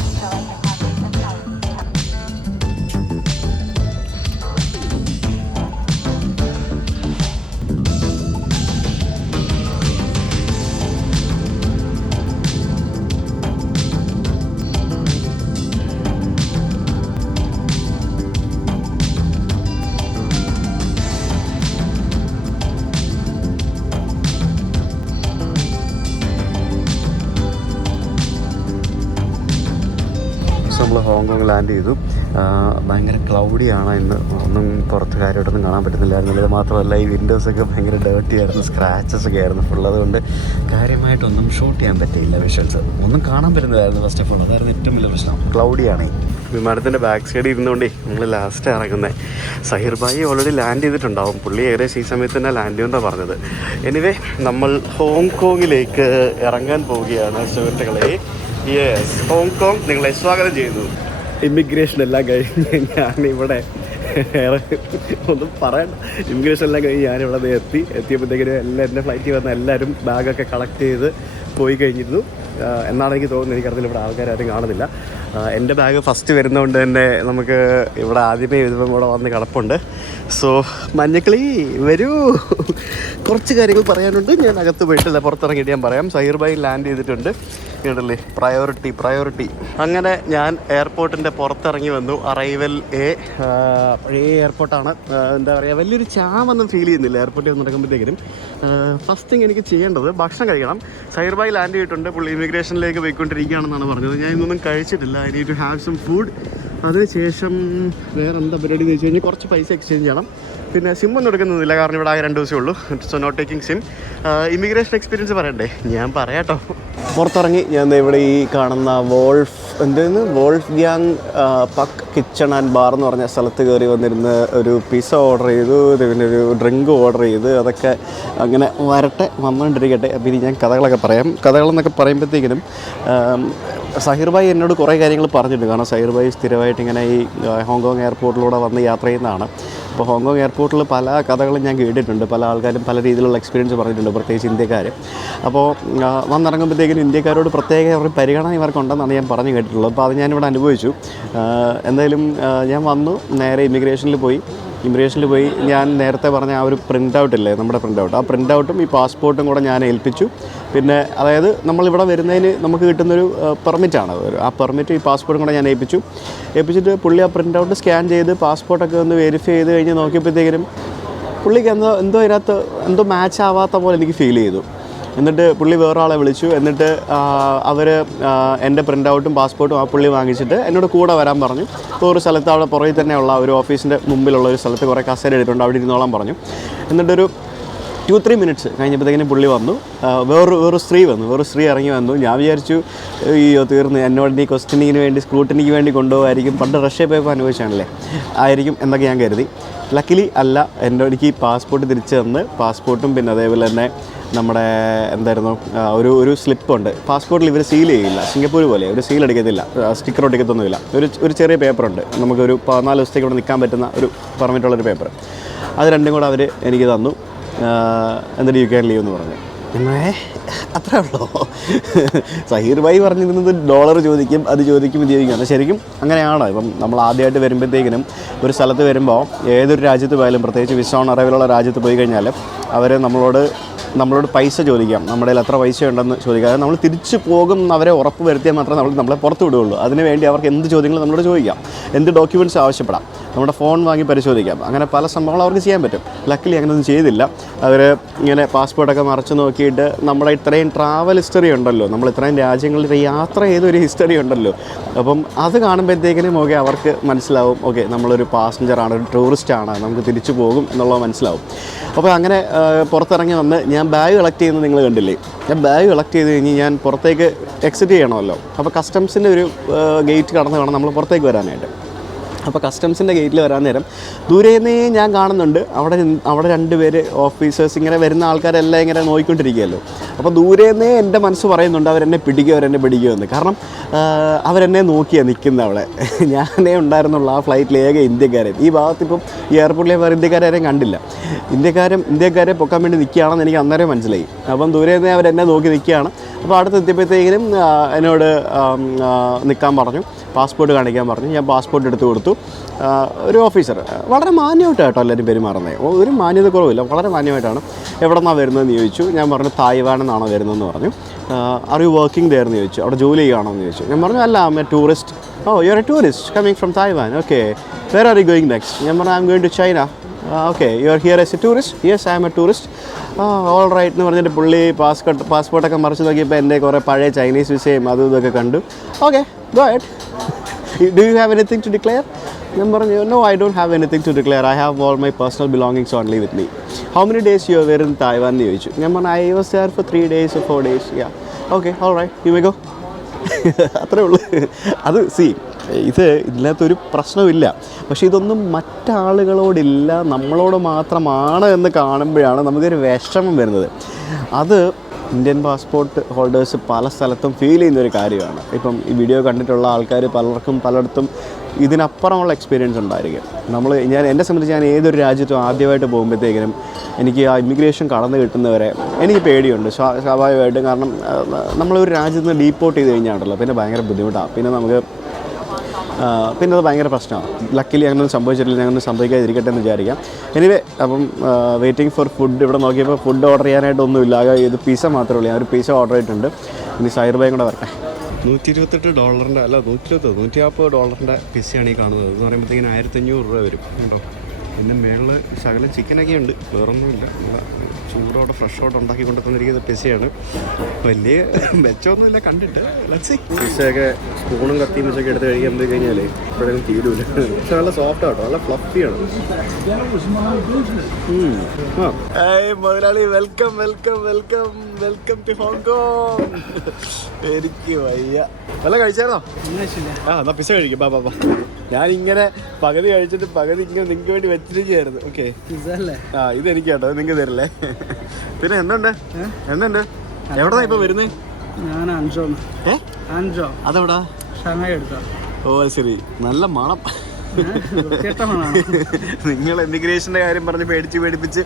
നമ്മൾ ഹോങ്കോങ് ലാൻഡ് ചെയ്തു. ഭയങ്കര ക്ലൗഡിയാണ് ഇന്ന്, ഒന്നും പുറത്ത് കാര്യമായിട്ടൊന്നും കാണാൻ പറ്റുന്നില്ലായിരുന്നത് മാത്രമല്ല ഈ വിൻഡോസൊക്കെ ഭയങ്കര ഡേർട്ടി ആയിരുന്നു, സ്ക്രാച്ചസ് ഒക്കെ ആയിരുന്നു ഫുൾ. അതുകൊണ്ട് കാര്യമായിട്ടൊന്നും ഷൂട്ട് ചെയ്യാൻ പറ്റിയില്ല, വിഷ്വൽസ് ഒന്നും കാണാൻ പറ്റുന്നതായിരുന്നു. ഫസ്റ്റ് ഓഫ് ഓൾ അതായിരുന്നു ഏറ്റവും വലിയ പ്രശ്നം, ക്ലൗഡിയാണ്. വിമാനത്തിൻ്റെ ബാക്ക് സൈഡിൽ ഇരുന്നുകൊണ്ടേ നമ്മൾ ലാസ്റ്റ് ഇറങ്ങുന്നത്. സഹീർ ഭായി ഓൾറെഡി ലാൻഡ് ചെയ്തിട്ടുണ്ടാവും, പുള്ളി ഏകദേശം ഈ സമയത്ത് തന്നെ ലാൻഡ് ചെയ്യുമെന്നാണ് പറഞ്ഞത്. എനിവേ നമ്മൾ ഹോങ്കോങ്ങിലേക്ക് ഇറങ്ങാൻ പോവുകയാണ് സുഹൃത്തുക്കളെ. യെസ്, ഹോങ്കോങ് നിങ്ങളെ സ്വാഗതം ചെയ്യുന്നു. ഇമിഗ്രേഷൻ എല്ലാം കഴിഞ്ഞ് ഞാനിവിടെ ഒന്നും പറയണ്ട, ഇമിഗ്രേഷൻ എല്ലാം കഴിഞ്ഞ് ഞാനിവിടെ എത്തിയപ്പോഴത്തേക്കിനും എല്ലാം എൻ്റെ ഫ്ലൈറ്റിൽ വന്ന എല്ലാവരും ബാഗൊക്കെ കളക്ട് ചെയ്ത് പോയി കഴിഞ്ഞിരുന്നു എന്നാണ് എനിക്ക് തോന്നുന്നത്. എനിക്കറിയില്ല, ഇവിടെ ആൾക്കാരും കാണുന്നില്ല. എൻ്റെ ബാഗ് ഫസ്റ്റ് വരുന്നതുകൊണ്ട് തന്നെ നമുക്ക് ഇവിടെ ആദ്യമേ ഇതിപ്പം കൂടെ വന്ന് കിടപ്പുണ്ട്. സോ മഞ്ഞക്കിളി വരൂ, കുറച്ച് കാര്യങ്ങൾ പറയാനുണ്ട്. ഞാൻ അകത്ത് പോയിട്ടില്ല, പുറത്തിറങ്ങിയിട്ട് ഞാൻ പറയാം. സഹീർ ഭായി ലാൻഡ് ചെയ്തിട്ടുണ്ട്, കേട്ടല്ലേ, പ്രയോറിറ്റി. അങ്ങനെ ഞാൻ എയർപോർട്ടിൻ്റെ പുറത്തിറങ്ങി വന്നു. അറൈവൽ പഴയ എയർപോർട്ടാണ്, എന്താ പറയുക, വലിയൊരു ചാമൊന്നും ഫീൽ ചെയ്യുന്നില്ല എയർപോർട്ടിൽ വന്ന് നടക്കുമ്പോഴത്തേക്കിനും. ഫസ്റ്റ് തിങ് എനിക്ക് ചെയ്യേണ്ടത് ഭക്ഷണം കഴിക്കണം. സഹീർ ഭായി ലാൻഡ് ചെയ്തിട്ടുണ്ട്, പുള്ളി ഇമിഗ്രേഷനിലേക്ക് പോയിക്കൊണ്ടിരിക്കുകയാണെന്നാണ് പറഞ്ഞത്. ഞാൻ ഇന്നൊന്നും കഴിച്ചിട്ടില്ല. I need to have some food. അതിനുശേഷം വേറെ എന്താ പരിപാടി എന്ന് വെച്ച് കഴിഞ്ഞാൽ കുറച്ച് പൈസ എക്സ്ചേഞ്ച് ചെയ്യണം. പിന്നെ സിം ഒന്നും എടുക്കുന്നില്ല, കാരണം ഇവിടെ ആകെ 2 ദിവസമേ ഉള്ളൂ. So not taking SIM. Immigration experience പറയണ്ടേ, ഞാൻ പറയാട്ടോ. പുറത്തിറങ്ങി ഞാൻ ഇവിടെ ഈ കാണുന്ന Wolfgang Puck kitchen and bar എന്ന് പറഞ്ഞ സ്ഥലത്ത് കയറി വന്നിരുന്ന് ഒരു പിസ്സ ഓർഡർ ചെയ്തു, പിന്നെ ഒരു ഡ്രിങ്ക് ഓർഡർ ചെയ്ത്, അതൊക്കെ അങ്ങനെ വന്നുകൊണ്ടിരിക്കട്ടെ. അപ്പോൾ ഇനി ഞാൻ കഥകളെന്നൊക്കെ പറയുമ്പോഴത്തേക്കിനും സഹീർ ഭായി എന്നോട് കുറേ കാര്യങ്ങൾ പറഞ്ഞിട്ടുണ്ട്. കാരണം സഹീർ ഭായി സ്ഥിരമായിട്ട് ഇങ്ങനെ ഈ ഹോങ്കോങ് എയർപോർട്ടിലൂടെ വന്ന് യാത്ര ചെയ്യുന്നതാണ്. അപ്പോൾ ഹോങ്കോങ് എയർപോർട്ടിൽ പല കഥകളും ഞാൻ കേട്ടിട്ടുണ്ട്, പല ആൾക്കാരും പല രീതിയിലുള്ള എക്സ്പീരിയൻസ് പറഞ്ഞിട്ടുണ്ട്, പ്രത്യേകിച്ച് ഇന്ത്യക്കാർ. അപ്പോൾ വന്നിറങ്ങുമ്പോഴത്തേക്കും ഇന്ത്യക്കാരോട് പ്രത്യേക ഒരു പരിഗണന ഇവർക്കുണ്ടെന്നാണ് ഞാൻ പറഞ്ഞു കേട്ടിട്ടുള്ളത്. അപ്പോൾ അത് ഞാനിവിടെ അനുഭവിച്ചു. എന്തായാലും ഞാൻ വന്നു, നേരെ ഇമിഗ്രേഷനിൽ പോയി ഞാൻ നേരത്തെ പറഞ്ഞ ആ ഒരു പ്രിൻ്റ് ഔട്ടില്ലേ, നമ്മുടെ ആ പ്രിൻ്റ് ഔട്ടും ഈ പാസ്പോർട്ടും കൂടെ ഞാൻ ഏൽപ്പിച്ചു. പിന്നെ അതായത് നമ്മളിവിടെ വരുന്നതിന് നമുക്ക് കിട്ടുന്നൊരു പെർമിറ്റാണ്, ആ പെർമിറ്റ് ഈ പാസ്പോർട്ടും കൂടെ ഞാൻ ഏൽപ്പിച്ചിട്ട് പുള്ളി ആ പ്രിൻ്റ് ഔട്ട് സ്കാൻ ചെയ്ത് പാസ്പോർട്ടൊക്കെ ഒന്ന് വെരിഫൈ ചെയ്ത് കഴിഞ്ഞ് നോക്കിയപ്പോഴത്തേക്കിനും പുള്ളിക്ക് എന്തോ അതിനകത്ത് എന്തോ മാച്ച് ആവാത്ത പോലെ എനിക്ക് ഫീൽ ചെയ്തു. എന്നിട്ട് പുള്ളി വേറൊരാളെ വിളിച്ചു. എന്നിട്ട് അവർ എൻ്റെ പ്രിൻ്റ് ഔട്ടും പാസ്പോർട്ടും ആ പുള്ളി വാങ്ങിച്ചിട്ട് എന്നോട് കൂടെ വരാൻ പറഞ്ഞു. ഇപ്പോൾ ഒരു സ്ഥലത്ത് അവിടെ പുറകിൽ തന്നെയുള്ള ഒരു ഓഫീസിൻ്റെ മുമ്പിലുള്ള ഒരു സ്ഥലത്ത് കുറേ കസേര എടുത്തിട്ടുണ്ട്, അവിടെ ഇരുന്നോളാൻ പറഞ്ഞു. എന്നിട്ടൊരു 2-3 മിനിറ്റ്സ് കഴിഞ്ഞപ്പോഴത്തേക്കിനും പുള്ളി വന്നു. വേറൊരു സ്ത്രീ ഇറങ്ങി വന്നു. ഞാൻ വിചാരിച്ചു അയ്യോ തീർന്ന്, എന്നോട് ഈ സ്ക്രൂട്ടിനിക്ക് വേണ്ടി കൊണ്ടുപോകായിരിക്കും, പണ്ട് റഷ്യ പോയപ്പോൾ അനുഭവിച്ചാണല്ലേ, ആയിരിക്കും എന്നൊക്കെ ഞാൻ കരുതി. ലക്കിലി അല്ല, എനിക്ക് ഈ പാസ്പോർട്ട് തിരിച്ചു തന്ന്, പാസ്പോർട്ടും പിന്നെ അതേപോലെ തന്നെ നമ്മുടെ എന്തായിരുന്നു ഒരു സ്ലിപ്പുണ്ട്. പാസ്പോർട്ടിൽ ഇവർ സീൽ ചെയ്യില്ല, സിംഗപ്പൂർ പോലെ ഒരു സീൽ അടിക്കത്തില്ല, സ്റ്റിക്കർ ഒട്ടിക്കത്തൊന്നുമില്ല. ഒരു ചെറിയ പേപ്പറുണ്ട്, നമുക്കൊരു 14 ദിവസത്തേക്ക് ഇവിടെ നിൽക്കാൻ പറ്റുന്ന ഒരു പെർമിറ്റുള്ളൊരു പേപ്പർ. അത് രണ്ടും കൂടെ അവർ എനിക്ക് തന്നു. എന്നിട്ട് യു ക്യാൻ ലീവ് എന്ന് പറഞ്ഞു. അത്രേ ഉള്ളൂ. സഹീർ ഭായി പറഞ്ഞിരുന്നത് ഡോളർ ചോദിക്കും, അത് ചോദിക്കും. അത് ശരിക്കും അങ്ങനെയാണ്. ഇപ്പം നമ്മൾ ആദ്യമായിട്ട് വരുമ്പോഴത്തേക്കിനും ഒരു സ്ഥലത്ത് വരുമ്പോൾ ഏതൊരു രാജ്യത്ത് പോയാലും, പ്രത്യേകിച്ച് വിസ ഓൺ അറൈവലുള്ള രാജ്യത്ത് പോയി കഴിഞ്ഞാൽ അവർ നമ്മളോട് പൈസ ചോദിക്കാം, നമ്മുടെ കയ്യിൽ എത്ര പൈസ ഉണ്ടെന്ന് ചോദിക്കാം. അതായത് നമ്മൾ തിരിച്ചു പോകും അവരെ ഉറപ്പ് വരുത്തിയാൽ മാത്രമേ നമ്മളെ പുറത്ത് വിടുകയുള്ളൂ. അതിനുവേണ്ടി അവർക്ക് എന്ത് ചോദ്യങ്ങൾ നമ്മളോട് ചോദിക്കാം, എന്ത് ഡോക്യുമെൻറ്റ്സ് ആവശ്യപ്പെടാം, നമ്മുടെ ഫോൺ വാങ്ങി പരിശോധിക്കാം, അങ്ങനെ പല സംഭവങ്ങളും അവർക്ക് ചെയ്യാൻ പറ്റും. ലക്കിലി അങ്ങനെയൊന്നും ചെയ്തില്ല. അവർ ഇങ്ങനെ പാസ്പോർട്ടൊക്കെ മറച്ചു നോക്കിയിട്ട് നമ്മുടെ ഇത്രയും ട്രാവൽ ഹിസ്റ്ററി ഉണ്ടല്ലോ, നമ്മൾ ഇത്രയും രാജ്യങ്ങളിൽ യാത്ര ചെയ്തൊരു ഹിസ്റ്ററി ഉണ്ടല്ലോ, അപ്പം അത് കാണുമ്പോഴത്തേക്കിനും ഓക്കെ അവർക്ക് മനസ്സിലാവും, ഓക്കെ നമ്മളൊരു പാസഞ്ചറാണ്, ഒരു ടൂറിസ്റ്റാണ്, നമുക്ക് തിരിച്ചു പോകും എന്നുള്ളത് മനസ്സിലാവും. അപ്പോൾ അങ്ങനെ പുറത്തിറങ്ങി വന്ന് ഞാൻ ബാഗ് കളക്ട് ചെയ്യുന്നത് നിങ്ങൾ കണ്ടില്ലേ. ഞാൻ ബാഗ് കളക്ട് ചെയ്ത് കഴിഞ്ഞ് ഞാൻ പുറത്തേക്ക് എക്സിറ്റ് ചെയ്യണമല്ലോ. അപ്പോൾ കസ്റ്റംസിൻ്റെ ഒരു ഗേറ്റ് കടന്ന് വേണം നമ്മൾ പുറത്തേക്ക് വരാനായിട്ട്. അപ്പോൾ കസ്റ്റംസിൻ്റെ ഗേറ്റിൽ വരാൻ നേരം ദൂരെ നിന്നേ ഞാൻ കാണുന്നുണ്ട് അവിടെ 2 പേര് ഓഫീസേഴ്സ് ഇങ്ങനെ വരുന്ന ആൾക്കാരെല്ലാം ഇങ്ങനെ നോക്കിക്കൊണ്ടിരിക്കുകയല്ലോ. അപ്പോൾ ദൂരെ നിന്നേ എൻ്റെ മനസ്സ് പറയുന്നുണ്ട് അവരെന്നെ പിടിക്കുമെന്ന്. കാരണം അവരെന്നെ നോക്കിയാണ് നിൽക്കുന്നത് അവിടെ. ഞാനേ ഉണ്ടായിരുന്നുള്ള ആ ഫ്ലൈറ്റിൽ ഏക ഇന്ത്യക്കാരെ. ഈ ഭാഗത്തിപ്പം ഈ എയർപോർട്ടിലെ വേറെ ഇന്ത്യക്കാരെയും കണ്ടില്ല. ഇന്ത്യക്കാരെ പൊക്കാൻ വേണ്ടി നിൽക്കുകയാണെന്ന് എനിക്ക് അന്നേരം മനസ്സിലായി. അപ്പം ദൂരെ നിന്നേ അവരെന്നെ നോക്കി നിൽക്കുകയാണ്. അപ്പോൾ അടുത്തെത്തിയപ്പോഴത്തേക്കിനും എന്നോട് നിൽക്കാൻ പറഞ്ഞു, പാസ്പോർട്ട് കാണിക്കാൻ പറഞ്ഞു. ഞാൻ പാസ്പോർട്ട് എടുത്ത് കൊടുത്തു. ഒരു ഓഫീസർ വളരെ മാന്യമായിട്ട് കേട്ടോ എല്ലാവരും പെരുമാറുന്നത്, ഒരു മാന്യത കുറവില്ല, വളരെ മാന്യമായിട്ടാണ്. എവിടെ നിന്നാണ് വരുന്നതെന്ന് ചോദിച്ചു. ഞാൻ പറഞ്ഞു തായ്വാൻ എന്നാണോ വരുന്നതെന്ന് പറഞ്ഞു. ആർ യു വർക്കിംഗ് ദെയർ എന്ന് ചോദിച്ചു. അവിടെ ജോലി ചെയ്യുകയാണോ എന്ന് ചോദിച്ചു. ഞാൻ പറഞ്ഞു അല്ല, I am a tourist. Oh you are a tourist coming from Taiwan, okay where are you going next? ഞാൻ പറഞ്ഞു I am going to China. Okay you are here as a tourist? Yes I am a tourist. All right എന്ന് പറഞ്ഞിട്ട് പുള്ളി പാസ്പോർട്ടൊക്കെ മറിച്ച് നോക്കിയപ്പോൾ എൻ്റെ കുറേ പഴയ ചൈനീസ് വിസയും അതും ഇതൊക്കെ കണ്ടു. Okay go ahead. Do you have anything to declare? ഞാൻ പറഞ്ഞു no, I don't have anything to declare. I have all my personal belongings only with me. How many days you were in Taiwan എന്ന് ചോദിച്ചു. ഞാൻ പറഞ്ഞു I was there for 3 days or 4 days. Yeah. Okay, all right, you may go. അത്രേ ഉള്ളൂ. അത് ഇതിനകത്തൊരു പ്രശ്നമില്ല. പക്ഷേ ഇതൊന്നും മറ്റാളുകളോടില്ല, നമ്മളോട് മാത്രമാണ് എന്ന് കാണുമ്പോഴാണ് നമുക്കൊരു വിഷമം വരുന്നത്. അത് ഇന്ത്യൻ പാസ്പോർട്ട് ഹോൾഡേഴ്സ് പല സ്ഥലത്തും ഫീൽ ചെയ്യുന്നൊരു കാര്യമാണ്. ഇപ്പം ഈ വീഡിയോ കണ്ടിട്ടുള്ള ആൾക്കാർ പലർക്കും പലയിടത്തും ഇതിനപ്പുറമുള്ള എക്സ്പീരിയൻസ് ഉണ്ടായിരിക്കും. എന്നെ സംബന്ധിച്ച് ഞാൻ ഏതൊരു രാജ്യത്തും ആദ്യമായിട്ട് പോകുമ്പോഴത്തേക്കിനും എനിക്ക് ആ ഇമിഗ്രേഷൻ കടന്നു കിട്ടുന്നവരെ എനിക്ക് പേടിയുണ്ട് സ്വാഭാവികമായിട്ടും. കാരണം നമ്മളൊരു രാജ്യത്ത് നിന്ന് ഡീപ്പോർട്ട് ചെയ്ത് കഴിഞ്ഞാണല്ലോ പിന്നെ ഭയങ്കര ബുദ്ധിമുട്ടാണ്. പിന്നെ അത് ഭയങ്കര പ്രശ്നമാണ്. ലക്കിലി അങ്ങനെ സംഭവിച്ചിട്ടില്ല, ഞങ്ങൾ സംഭവിക്കാതിരിക്കട്ടെ എന്ന് വിചാരിക്കാം. എനിവേ, അപ്പം വെയിറ്റിംഗ് ഫോർ ഫുഡ്. ഇവിടെ നോക്കിയപ്പോൾ ഫുഡ് ഓർഡർ ചെയ്യാനായിട്ടൊന്നുമില്ല. ഇത് പിസ്സ മാത്രമേ ഉള്ളൂ. ഞാൻ ഒരു പിസ്സ ഓർഡർ ചെയ്തിട്ടുണ്ട്. ഇനി സഹീർ ഭായും കൂടെ വരട്ടെ. $128 അല്ല, $140 പിസ്സയാണ് ഈ കാണുന്നത്. എന്ന് പറയുമ്പോഴത്തേക്കിന് $1500 വരും കേട്ടോ. പിന്നെ മേളിൽ ശകലം ചിക്കനൊക്കെ ഉണ്ട്, വേറൊന്നുമില്ല. ചൂടോടെ ഫ്രഷോടെ ഉണ്ടാക്കി കൊണ്ടു തന്നിരിക്കുന്ന പിസ്സയാണ്. വലിയ മെച്ചമൊന്നുമില്ല കണ്ടിട്ട്. പിസ്സയൊക്കെ സ്പൂണും കത്തിയും വെച്ചൊക്കെ എടുത്ത് കഴിക്കാൻ പോയി കഴിഞ്ഞാൽ ഇപ്പോഴൊന്നും തീരൂല. പക്ഷെ നല്ല സോഫ്റ്റ് ആട്ടോ, നല്ല ഫ്ലഫിയാണ്. മുതലാളി, welcome welcome welcome welcome to Hong. Kong വയ്യ. വല്ല കഴിച്ചായിരുന്നോ? എന്നാ പിസ്സ കഴിക്കും. ബാ. ഞാനിങ്ങനെ പകുതി കഴിച്ചിട്ട് പകുതി ഇങ്ങനെ നിങ്ങൾക്ക് വേണ്ടി വെച്ചിരിക്കുകയായിരുന്നു. ഓക്കെ, ഇതെനിക്ക് കേട്ടോ, നിങ്ങൾക്ക് തരില്ലേ? പിന്നെ എന്തുണ്ട്? എവിടാ ഇപ്പൊ വരുന്നേ? അതെവിടാ? ഓ ശരി, നല്ല മണം. നിങ്ങൾ ഇമിഗ്രേഷന്റെ കാര്യം പറഞ്ഞ് പേടിപ്പിച്ച്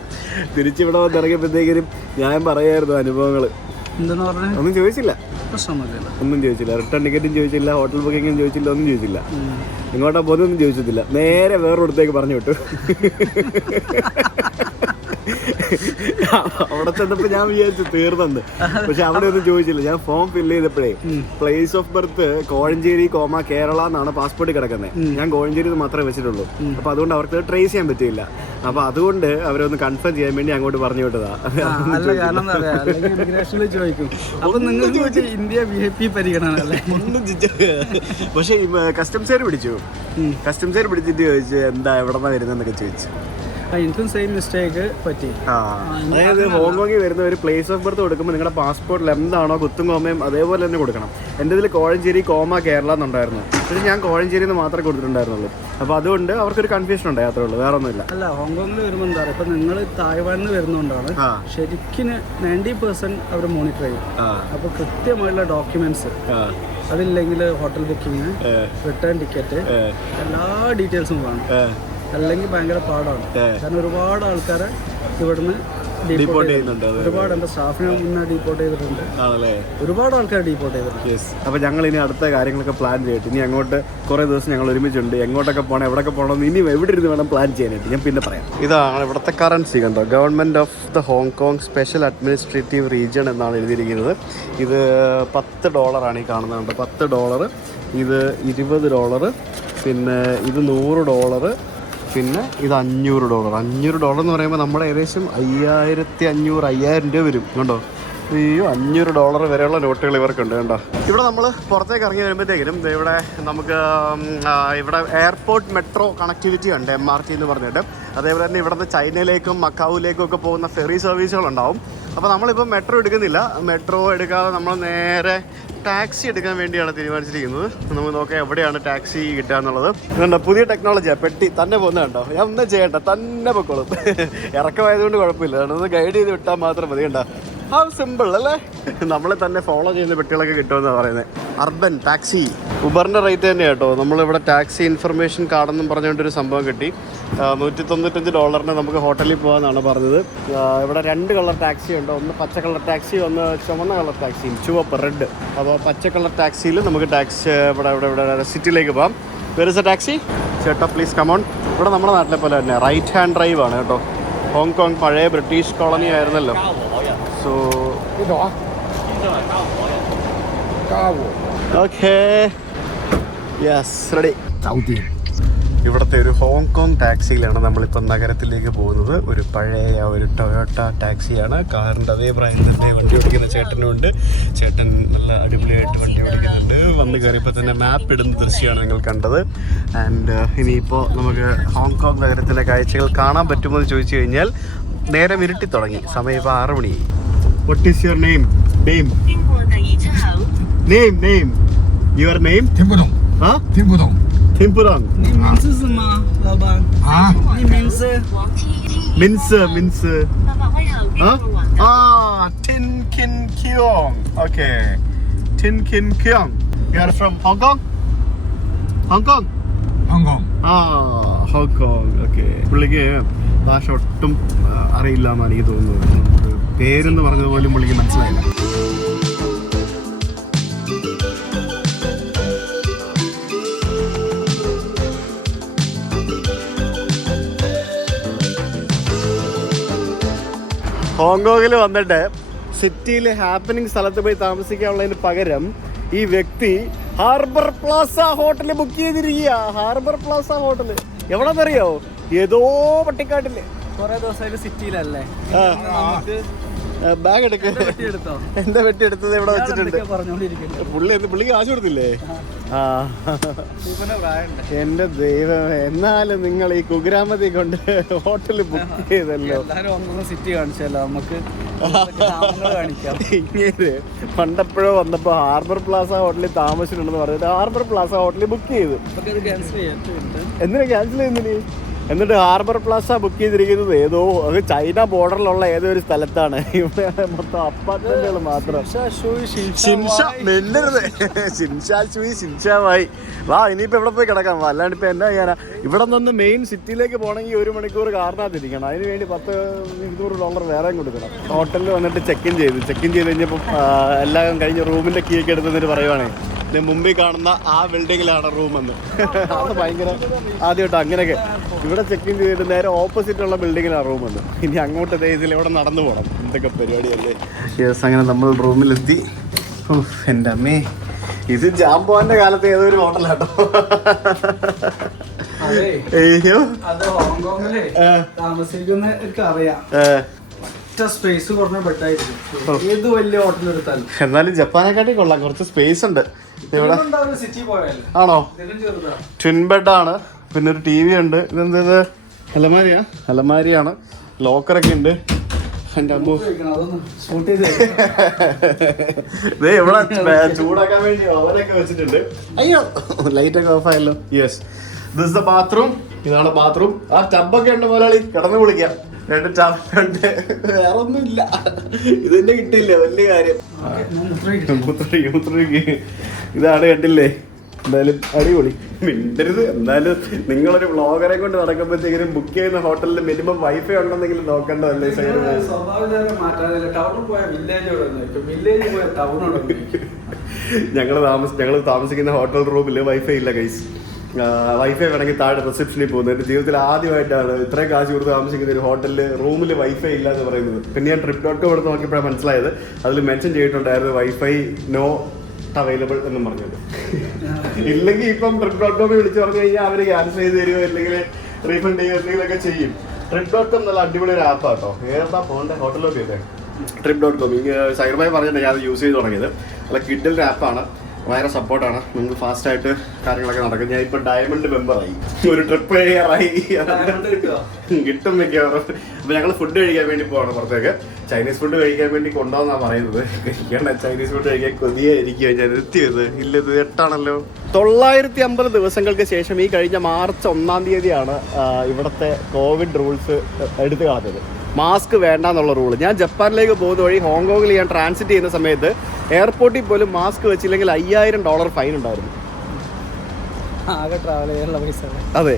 തിരിച്ചിവിടെ വന്ന് ഇറങ്ങിയപ്പോഴത്തേക്കിനും ഞാൻ പറയായിരുന്നു അനുഭവങ്ങള്. ഒന്നും ചോദിച്ചില്ല. റിട്ടേൺ ടിക്കറ്റും ചോദിച്ചില്ല, ഹോട്ടൽ ബുക്കിങ്ങും ചോദിച്ചില്ല, ഒന്നും ചോദിച്ചില്ല. ഇങ്ങോട്ടാ പോകുന്നൊന്നും ചോദിച്ചിട്ടില്ല. നേരെ വേറൊരിടത്തേക്ക് പറഞ്ഞു വിട്ടു. അവിടെ ചെന്നപ്പോ ഞാൻ വിചാരിച്ചു തീർന്നെന്ന്. പക്ഷെ അവിടെ ഒന്നും ചോദിച്ചില്ല. ഞാൻ ഫോം ഫില്ല് ചെയ്തപ്പോഴേ place of birth Kozhencherry, Kerala എന്നാണ് പാസ്പോർട്ടിൽ കിടക്കുന്നത്. ഞാൻ കോഴഞ്ചേരി മാത്രമേ വെച്ചിട്ടുള്ളൂ. അപ്പൊ അതുകൊണ്ട് അവർക്ക് ട്രേസ് ചെയ്യാൻ പറ്റില്ല. അപ്പൊ അതുകൊണ്ട് അവരൊന്ന് കൺഫേം ചെയ്യാൻ വേണ്ടി അങ്ങോട്ട് പറഞ്ഞു വിട്ടതാ. പക്ഷെ കസ്റ്റംസുകാർ പിടിച്ചിട്ട് ചോദിച്ചു എന്താ എവിടെന്നാ വരുന്നതെന്നൊക്കെ ചോദിച്ചു. എനിക്കും സെയിം മിസ്റ്റേക്ക് പറ്റി. അതായത് ഹോങ്കോങ്ങിൽ വരുന്ന ഒരു പ്ലേസ് ഓഫ് ബർത്ത് കൊടുക്കുമ്പോൾ നിങ്ങളുടെ പാസ്പോർട്ടിൽ എന്താണോ കുത്തും കോമയും അതേപോലെ തന്നെ കൊടുക്കണം. എൻ്റെ ഇതിൽ കോഴഞ്ചേരി, കേരള എന്നുണ്ടായിരുന്നു. പക്ഷേ ഞാൻ കോഴഞ്ചേരി എന്ന് മാത്രമേ കൊടുത്തിട്ടുണ്ടായിരുന്നുള്ളൂ. അപ്പോൾ അതുകൊണ്ട് അവർക്കൊരു കൺഫ്യൂഷൻ ഉണ്ടായി, അത്രേ ഉള്ളൂ, വേറെ ഒന്നുമില്ല. അല്ല, ഹോങ്കോങ്ങിൽ വരുമ്പോൾ എന്താ പറയുക, ഇപ്പം നിങ്ങൾ തായ്വാനിൽ വരുന്നതുകൊണ്ടാണ് ശരിക്കും 90% അവർ മോണിറ്റർ ചെയ്യും. അപ്പോൾ കൃത്യമായിട്ടുള്ള ഡോക്യുമെന്റ്സ് അതില്ലെങ്കിൽ ഹോട്ടൽ ബുക്കിംഗ്, റിട്ടേൺ ടിക്കറ്റ്, എല്ലാ ഡീറ്റെയിൽസും വേണം. അല്ലെങ്കിൽ ഭയങ്കര പാടാണ്. കാരണം ഒരുപാട് ആൾക്കാരെ ഇവിടുന്ന് ഡീപ്പോർട്ട് ചെയ്യുന്നുണ്ട്. ഒരുപാട് എൻ്റെ സ്റ്റാഫിനെ മുന്നേ ഡീപ്പോർട്ട് ചെയ്തിട്ടുണ്ട്. ഒരുപാട് ആൾക്കാർ ഡീപ്പോർട്ട് ചെയ്തിട്ടുണ്ട്. അപ്പോൾ ഞങ്ങൾ ഇനി അടുത്ത കാര്യങ്ങളൊക്കെ പ്ലാൻ ചെയ്തിട്ട് ഇനി അങ്ങോട്ട് കുറേ ദിവസം ഞങ്ങൾ ഒരുമിച്ചുണ്ട്. എങ്ങോട്ടൊക്കെ പോകണം, എവിടെയൊക്കെ പോകണം, ഇനി എവിടെ ഇരുന്ന് വേണം പ്ലാൻ ചെയ്യാനായിട്ട് ഞാൻ പിന്നെ പറയാം. ഇതാണ് ഇവിടുത്തെ കറൻസി കണ്ടോ. Government of the Hong Kong special administrative region എന്നാണ് എഴുതിയിരിക്കുന്നത്. ഇത് $10 ഈ കാണുന്നത്. $10, ഇത് $20, പിന്നെ ഇത് $100, പിന്നെ ഇത് $500. $500 എന്ന് പറയുമ്പോൾ നമ്മുടെ ഏകദേശം 5500-5000 രൂപ വരും കണ്ടോ. അയ്യോ, $500 വരെയുള്ള നോട്ടുകൾ ഇവർക്കുണ്ട് കണ്ടോ. ഇവിടെ നമ്മൾ പുറത്തേക്ക് ഇറങ്ങി വരുമ്പോഴത്തേക്കിനും ഇവിടെ നമുക്ക് ഇവിടെ എയർപോർട്ട് മെട്രോ കണക്ടിവിറ്റി ഉണ്ട്, MRT എന്ന് പറഞ്ഞിട്ട്. അതേപോലെ തന്നെ ഇവിടുന്ന് ചൈനയിലേക്കും മക്കാവുലേക്കും ഒക്കെ പോകുന്ന ഫെറി സർവീസുകളുണ്ടാവും. അപ്പോൾ നമ്മളിപ്പോൾ മെട്രോ എടുക്കുന്നില്ല. മെട്രോ എടുക്കാതെ നമ്മൾ നേരെ ടാക്സി എടുക്കാൻ വേണ്ടിയാണ് തീരുമാനിച്ചിരിക്കുന്നത്. നമുക്ക് നോക്കാം എവിടെയാണ് ടാക്സി കിട്ടുക എന്നുള്ളത്. ഇതുണ്ടോ, പുതിയ ടെക്നോളജിയാണ്. പെട്ടി തന്നെ പോകുന്നത് കണ്ടോ. ഞാൻ ഒന്നും ചെയ്യണ്ട, തന്നെ പൊക്കോളും. ഇറക്കമായതുകൊണ്ട് കുഴപ്പമില്ല, ഒന്ന് ഗൈഡ് ചെയ്ത് വിട്ടാൽ മാത്രം മതി. കണ്ടോ, ആ സിമ്പിൾ അല്ലേ. നമ്മളെ തന്നെ ഫോളോ ചെയ്യുന്ന പെട്ടികളൊക്കെ കിട്ടുമെന്നാണ് പറയുന്നത്. അർബൻ ടാക്സി ഉബറിൻ്റെ റേറ്റ് തന്നെ കേട്ടോ. നമ്മളിവിടെ ടാക്സി ഇൻഫർമേഷൻ കാർഡെന്നും പറഞ്ഞുകൊണ്ടൊരു സംഭവം കിട്ടി. $195 നമുക്ക് ഹോട്ടലിൽ പോകാമെന്നാണ് പറഞ്ഞത്. ഇവിടെ 2 കളർ ടാക്സി ഉണ്ട്. ഒന്ന് പച്ച കളർ ടാക്സി, ഒന്ന് ചുവന്ന കളർ ടാക്സിയും, ചുവപ്പ് റെഡ്. അപ്പോൾ പച്ച കളർ ടാക്സിയിൽ നമുക്ക് ടാക്സി ഇവിടെ സിറ്റിയിലേക്ക് പോകാം. വേർ ഇസ് എ ടാക്സി ചേട്ടാ, പ്ലീസ് കമോൺ. ഇവിടെ നമ്മുടെ നാട്ടിലെ പോലെ തന്നെ റൈറ്റ് ഹാൻഡ് ഡ്രൈവ് ആണ് കേട്ടോ. ഹോങ്കോങ് പഴയ ബ്രിട്ടീഷ് കോളനി ആയിരുന്നല്ലോ. So okay, yes, ready. ഇവിടുത്തെ ഒരു ഹോങ്കോങ് ടാക്സിയിലാണ് നമ്മളിപ്പോൾ നഗരത്തിലേക്ക് പോകുന്നത്. ഒരു പഴയ ഒരു ടൊയോട്ട ടാക്സിയാണ്. കാറിൻ്റെ അതേ ബ്രാൻഡിൻ്റെ വണ്ടി ഓടിക്കുന്ന ചേട്ടനുണ്ട്. ചേട്ടൻ നല്ല അടിപൊളിയായിട്ട് വണ്ടി ഓടിക്കുന്നുണ്ട്. വന്ന് കയറിയപ്പോൾ തന്നെ മാപ്പ് ഇടുന്ന ദൃശ്യമാണ് നിങ്ങൾ കണ്ടത്. ആൻഡ് ഇനിയിപ്പോൾ നമുക്ക് ഹോങ്കോങ് നഗരത്തിലെ കാഴ്ചകൾ കാണാൻ പറ്റുമോ എന്ന് ചോദിച്ചു കഴിഞ്ഞാൽ നേരം ഇരുട്ടി തുടങ്ങി. സമയം ഇപ്പോൾ 6 മണിയായി. What is your name? Name? Your name? Timpudong. Huh? Timpudong. Timpudong. 你名字是什么，老板？啊？你名字？ Mince. Huh? Tin Kin Kyong. Okay. Tin Kin Kyong. You are from Hong Kong? Hong Kong? Hong Kong. Hong Kong. Okay. പുള്ളിക്ക് ഭാഷ ഒട്ടും അറിയില്ല എന്നാണ് എനിക്ക് തോന്നുന്നത്. പേരെന്ന് പറഞ്ഞത് പോലും പുള്ളിക്ക് മനസ്സിലായില്ല. ഹോങ്കോങ്ങിൽ വന്നിട്ട് സിറ്റിയിലെ ഹാപ്പനിങ് സ്ഥലത്ത് പോയി താമസിക്കാനുള്ളതിന് പകരം ഈ വ്യക്തി ഹാർബർ പ്ലാസ ഹോട്ടൽ ബുക്ക് ചെയ്തിരിക്കുക. ഹാർബർ പ്ലാസ ഹോട്ടൽ എവിടെന്നറിയോ? ഏതോ പട്ടിക്കാട്ടില്. കുറെ ദിവസമായിട്ട് സിറ്റിയിലല്ലേ? ബാഗ് എടുക്ക്. എന്റെ വെട്ടി എടുത്തത് ഇവിടെ വെച്ചിട്ടുണ്ട്. പുള്ളിക്ക് കാശ് കൊടുത്തില്ലേ? എന്റെ ദൈവമേ, എന്നാലും നിങ്ങൾ ഈ കുഗ്രാമത്തിൽ കൊണ്ട് ഹോട്ടൽ ബുക്ക് ചെയ്തല്ലോ. സിറ്റി കാണിച്ചല്ലോ നമുക്ക്. ഇങ്ങനെ പണ്ടെപ്പോഴോ വന്നപ്പോ ഹാർബർ പ്ലാസ ഹോട്ടലിൽ താമസിച്ചിട്ടുണ്ടെന്ന് പറഞ്ഞിട്ട് ഹാർബർ പ്ലാസ ഹോട്ടലിൽ ബുക്ക് ചെയ്തു. എന്തിനാ ക്യാൻസൽ ചെയ്യുന്നില്ല? എന്നിട്ട് ഹാർബർ പ്ലാസ ബുക്ക് ചെയ്തിരിക്കുന്നത് ഏതോ അത് ചൈന ബോർഡറിലുള്ള ഏതോ ഒരു സ്ഥലത്താണ്. ഇവിടെ മൊത്തം അപ്പാർട്ട്മെന്റുകൾ മാത്രം. വാ, ഇനിയിപ്പോ ഇവിടെ പോയി കിടക്കാം. അല്ലാണ്ട് ഇപ്പൊ എന്നാ ചെയ്യാനാ? ഇവിടെ നിന്ന് മെയിൻ സിറ്റിയിലേക്ക് പോകണമെങ്കിൽ 1 മണിക്കൂർ കാറിനകത്തിരിക്കണം. അതിന് വേണ്ടി $100-200 വേറെ കൊടുക്കണം. ഹോട്ടലിൽ വന്നിട്ട് ചെക്ക് ഇൻ ചെയ്ത് കഴിഞ്ഞപ്പോൾ എല്ലാം കഴിഞ്ഞ് റൂമിന്റെ കീ ഒക്കെ എടുത്തെന്നിട്ട് പറയുവാണേ മുമ്പിൽ കാണുന്ന ആ ബിൽഡിങ്ങിലാണ് റൂമെന്ന്. അത് ഭയങ്കര ആദ്യമായിട്ട് അങ്ങനെയൊക്കെ. ഇവിടെ ചെക്ക് ഇൻ ചെയ്തിട്ട് നേരെ ഓപ്പോസിറ്റുള്ള ബിൽഡിങ്ങിലാണ് റൂമെന്ന്. ഇനി അങ്ങോട്ട് ഇതിൽ ഇവിടെ നടന്നു പോകണം. എന്തൊക്കെ പരിപാടിയല്ലേ. യെസ്, അങ്ങനെ നമ്മൾ റൂമിലെത്തി. എൻ്റെ അമ്മേ, ഇത് ജാംബോന്റെ കാലത്ത് ഏതോ ഒരു ഹോട്ടലാട്ടോ. ഹോങ്കോങ്ങില് താമസിക്കുന്നവർക്ക് അറിയാം, സ്പേസ് കുറഞ്ഞ ബെഡായിരിക്കും ഏത് വലിയ ഹോട്ടൽ എടുത്താലും. എന്നാലും ജപ്പാനെക്കാട്ടി കൊള്ളാം, കുറച്ച് സ്പേസ് ഉണ്ട് ഇവിടെ. സിറ്റി പോയാലും ആണോ? ട്വിൻ ബെഡാണ്, പിന്നെ ഒരു TV ഉണ്ട്. ഇതെന്തത്? അലമാരിയാണ്. ലോക്കറൊക്കെ ഉണ്ട്. എൻ്റെ അമ്മ ഇവിടെ ചൂടാക്കാൻ വേണ്ടി ഓവനൊക്കെ വെച്ചിട്ടുണ്ട്. അയ്യോ, ലൈറ്റൊക്കെ ഓഫ് ആയല്ലോ. Yes, this the bathroom. ഇതാണ് ബാത്റൂം. ആ ടബൊക്കെ ഉണ്ട് മുതലാളി, കിടന്ന് വിളിക്കാം. 2 ടബുണ്ട്, വേറെ ഒന്നും ഇല്ല. ഇതെന്നെ കിട്ടില്ല, വലിയ കാര്യം. ഇതാണ്, കണ്ടില്ലേ? എന്തായാലും അടിപൊളി. മിണ്ടരുത്. എന്നാലും നിങ്ങളൊരു വ്ളോഗറെ കൊണ്ട് നടക്കുമ്പോഴത്തേക്കും ബുക്ക് ചെയ്യുന്ന ഹോട്ടലിൽ മിനിമം വൈഫൈ ഉണ്ടെന്നെങ്കിലും നോക്കേണ്ടതല്ലേ? ഞങ്ങൾ താമസിക്കുന്ന ഹോട്ടൽ റൂമിൽ വൈഫൈ ഇല്ല ഗൈസ്. വൈഫൈ വേണമെങ്കിൽ താഴെ റിസപ്ഷനിൽ പോകുന്നത്. എൻ്റെ ജീവിതത്തിൽ ആദ്യമായിട്ടാണ് ഇത്രയും കാശ് കൊടുത്ത് താമസിക്കുന്ന ഒരു ഹോട്ടലിൽ റൂമിൽ വൈഫൈ ഇല്ല എന്ന് പറയുന്നത്. പിന്നെ ഞാൻ trip.com എടുത്ത് നോക്കിയപ്പോഴാണ് മനസ്സിലായത്. അതിൽ മെൻഷൻ ചെയ്തിട്ടുണ്ടായിരുന്നു വൈഫൈ അവൈലബിൾ എന്നും പറഞ്ഞത്. ഇല്ലെങ്കിൽ ഇപ്പം trip.com വിളിച്ച് പറഞ്ഞു കഴിഞ്ഞാൽ അവർ ക്യാൻസൽ ചെയ്ത് തരുമോ അല്ലെങ്കിൽ റീഫണ്ട് ചെയ്യുമോ എന്തെങ്കിലുമൊക്കെ ചെയ്യും. trip.com നല്ല അടിപൊളി ഒരു ആപ്പ് ആട്ടോ. ഏതാ ഫോണിൻ്റെ ഹോട്ടലിലൊക്കെ ഇല്ലേ trip.com. സഹീർ ഭായ് പറഞ്ഞിട്ട് ഞാൻ അത് യൂസ് ചെയ്ത് തുടങ്ങിയത്. നല്ല കിഡിൽ ആപ്പാണ്, ഭയങ്കര സപ്പോർട്ടാണ്. നിങ്ങൾക്ക് ഫാസ്റ്റായിട്ട് കാര്യങ്ങളൊക്കെ നടക്കും. ഞാൻ ഇപ്പോൾ ഡയമണ്ട് മെമ്പറായി, ഒരു ട്രിപ്പ് ചെയ്യാറായി. കിട്ടും മിക്കവാറും. അപ്പോൾ ഞങ്ങൾ ഫുഡ് കഴിക്കാൻ വേണ്ടി പോവാണ് പുറത്തേക്ക്. ചൈനീസ് ഫുഡ് കഴിക്കാൻ വേണ്ടി കൊണ്ടുപോകുന്നാണ് പറയുന്നത്. കഴിക്കേണ്ട ചൈനീസ് ഫുഡ് കഴിക്കാൻ കൊതിയായിരിക്കും. ഞാൻ എത്തിയത് ഇല്ല, ഇത് 8ആണല്ലോ. 950 ദിവസങ്ങൾക്ക് ശേഷം ഈ കഴിഞ്ഞ മാർച്ച് 1-ാം തീയതിയാണ് ഇവിടുത്തെ കോവിഡ് റൂൾസ് എടുത്തു കളഞ്ഞത്. മാസ്ക് വേണ്ട എന്നുള്ള റൂള്. ഞാൻ ജപ്പാനിലേക്ക് പോകുന്ന വഴി ഹോങ്കോങ്ങിൽ ഞാൻ ട്രാൻസിറ്റ് ചെയ്യുന്ന സമയത്ത് എയർപോർട്ടിൽ പോലും മാസ്ക് വെച്ചില്ലെങ്കിൽ $5000 ഫൈൻ ഉണ്ടായിരുന്നു. അതെ,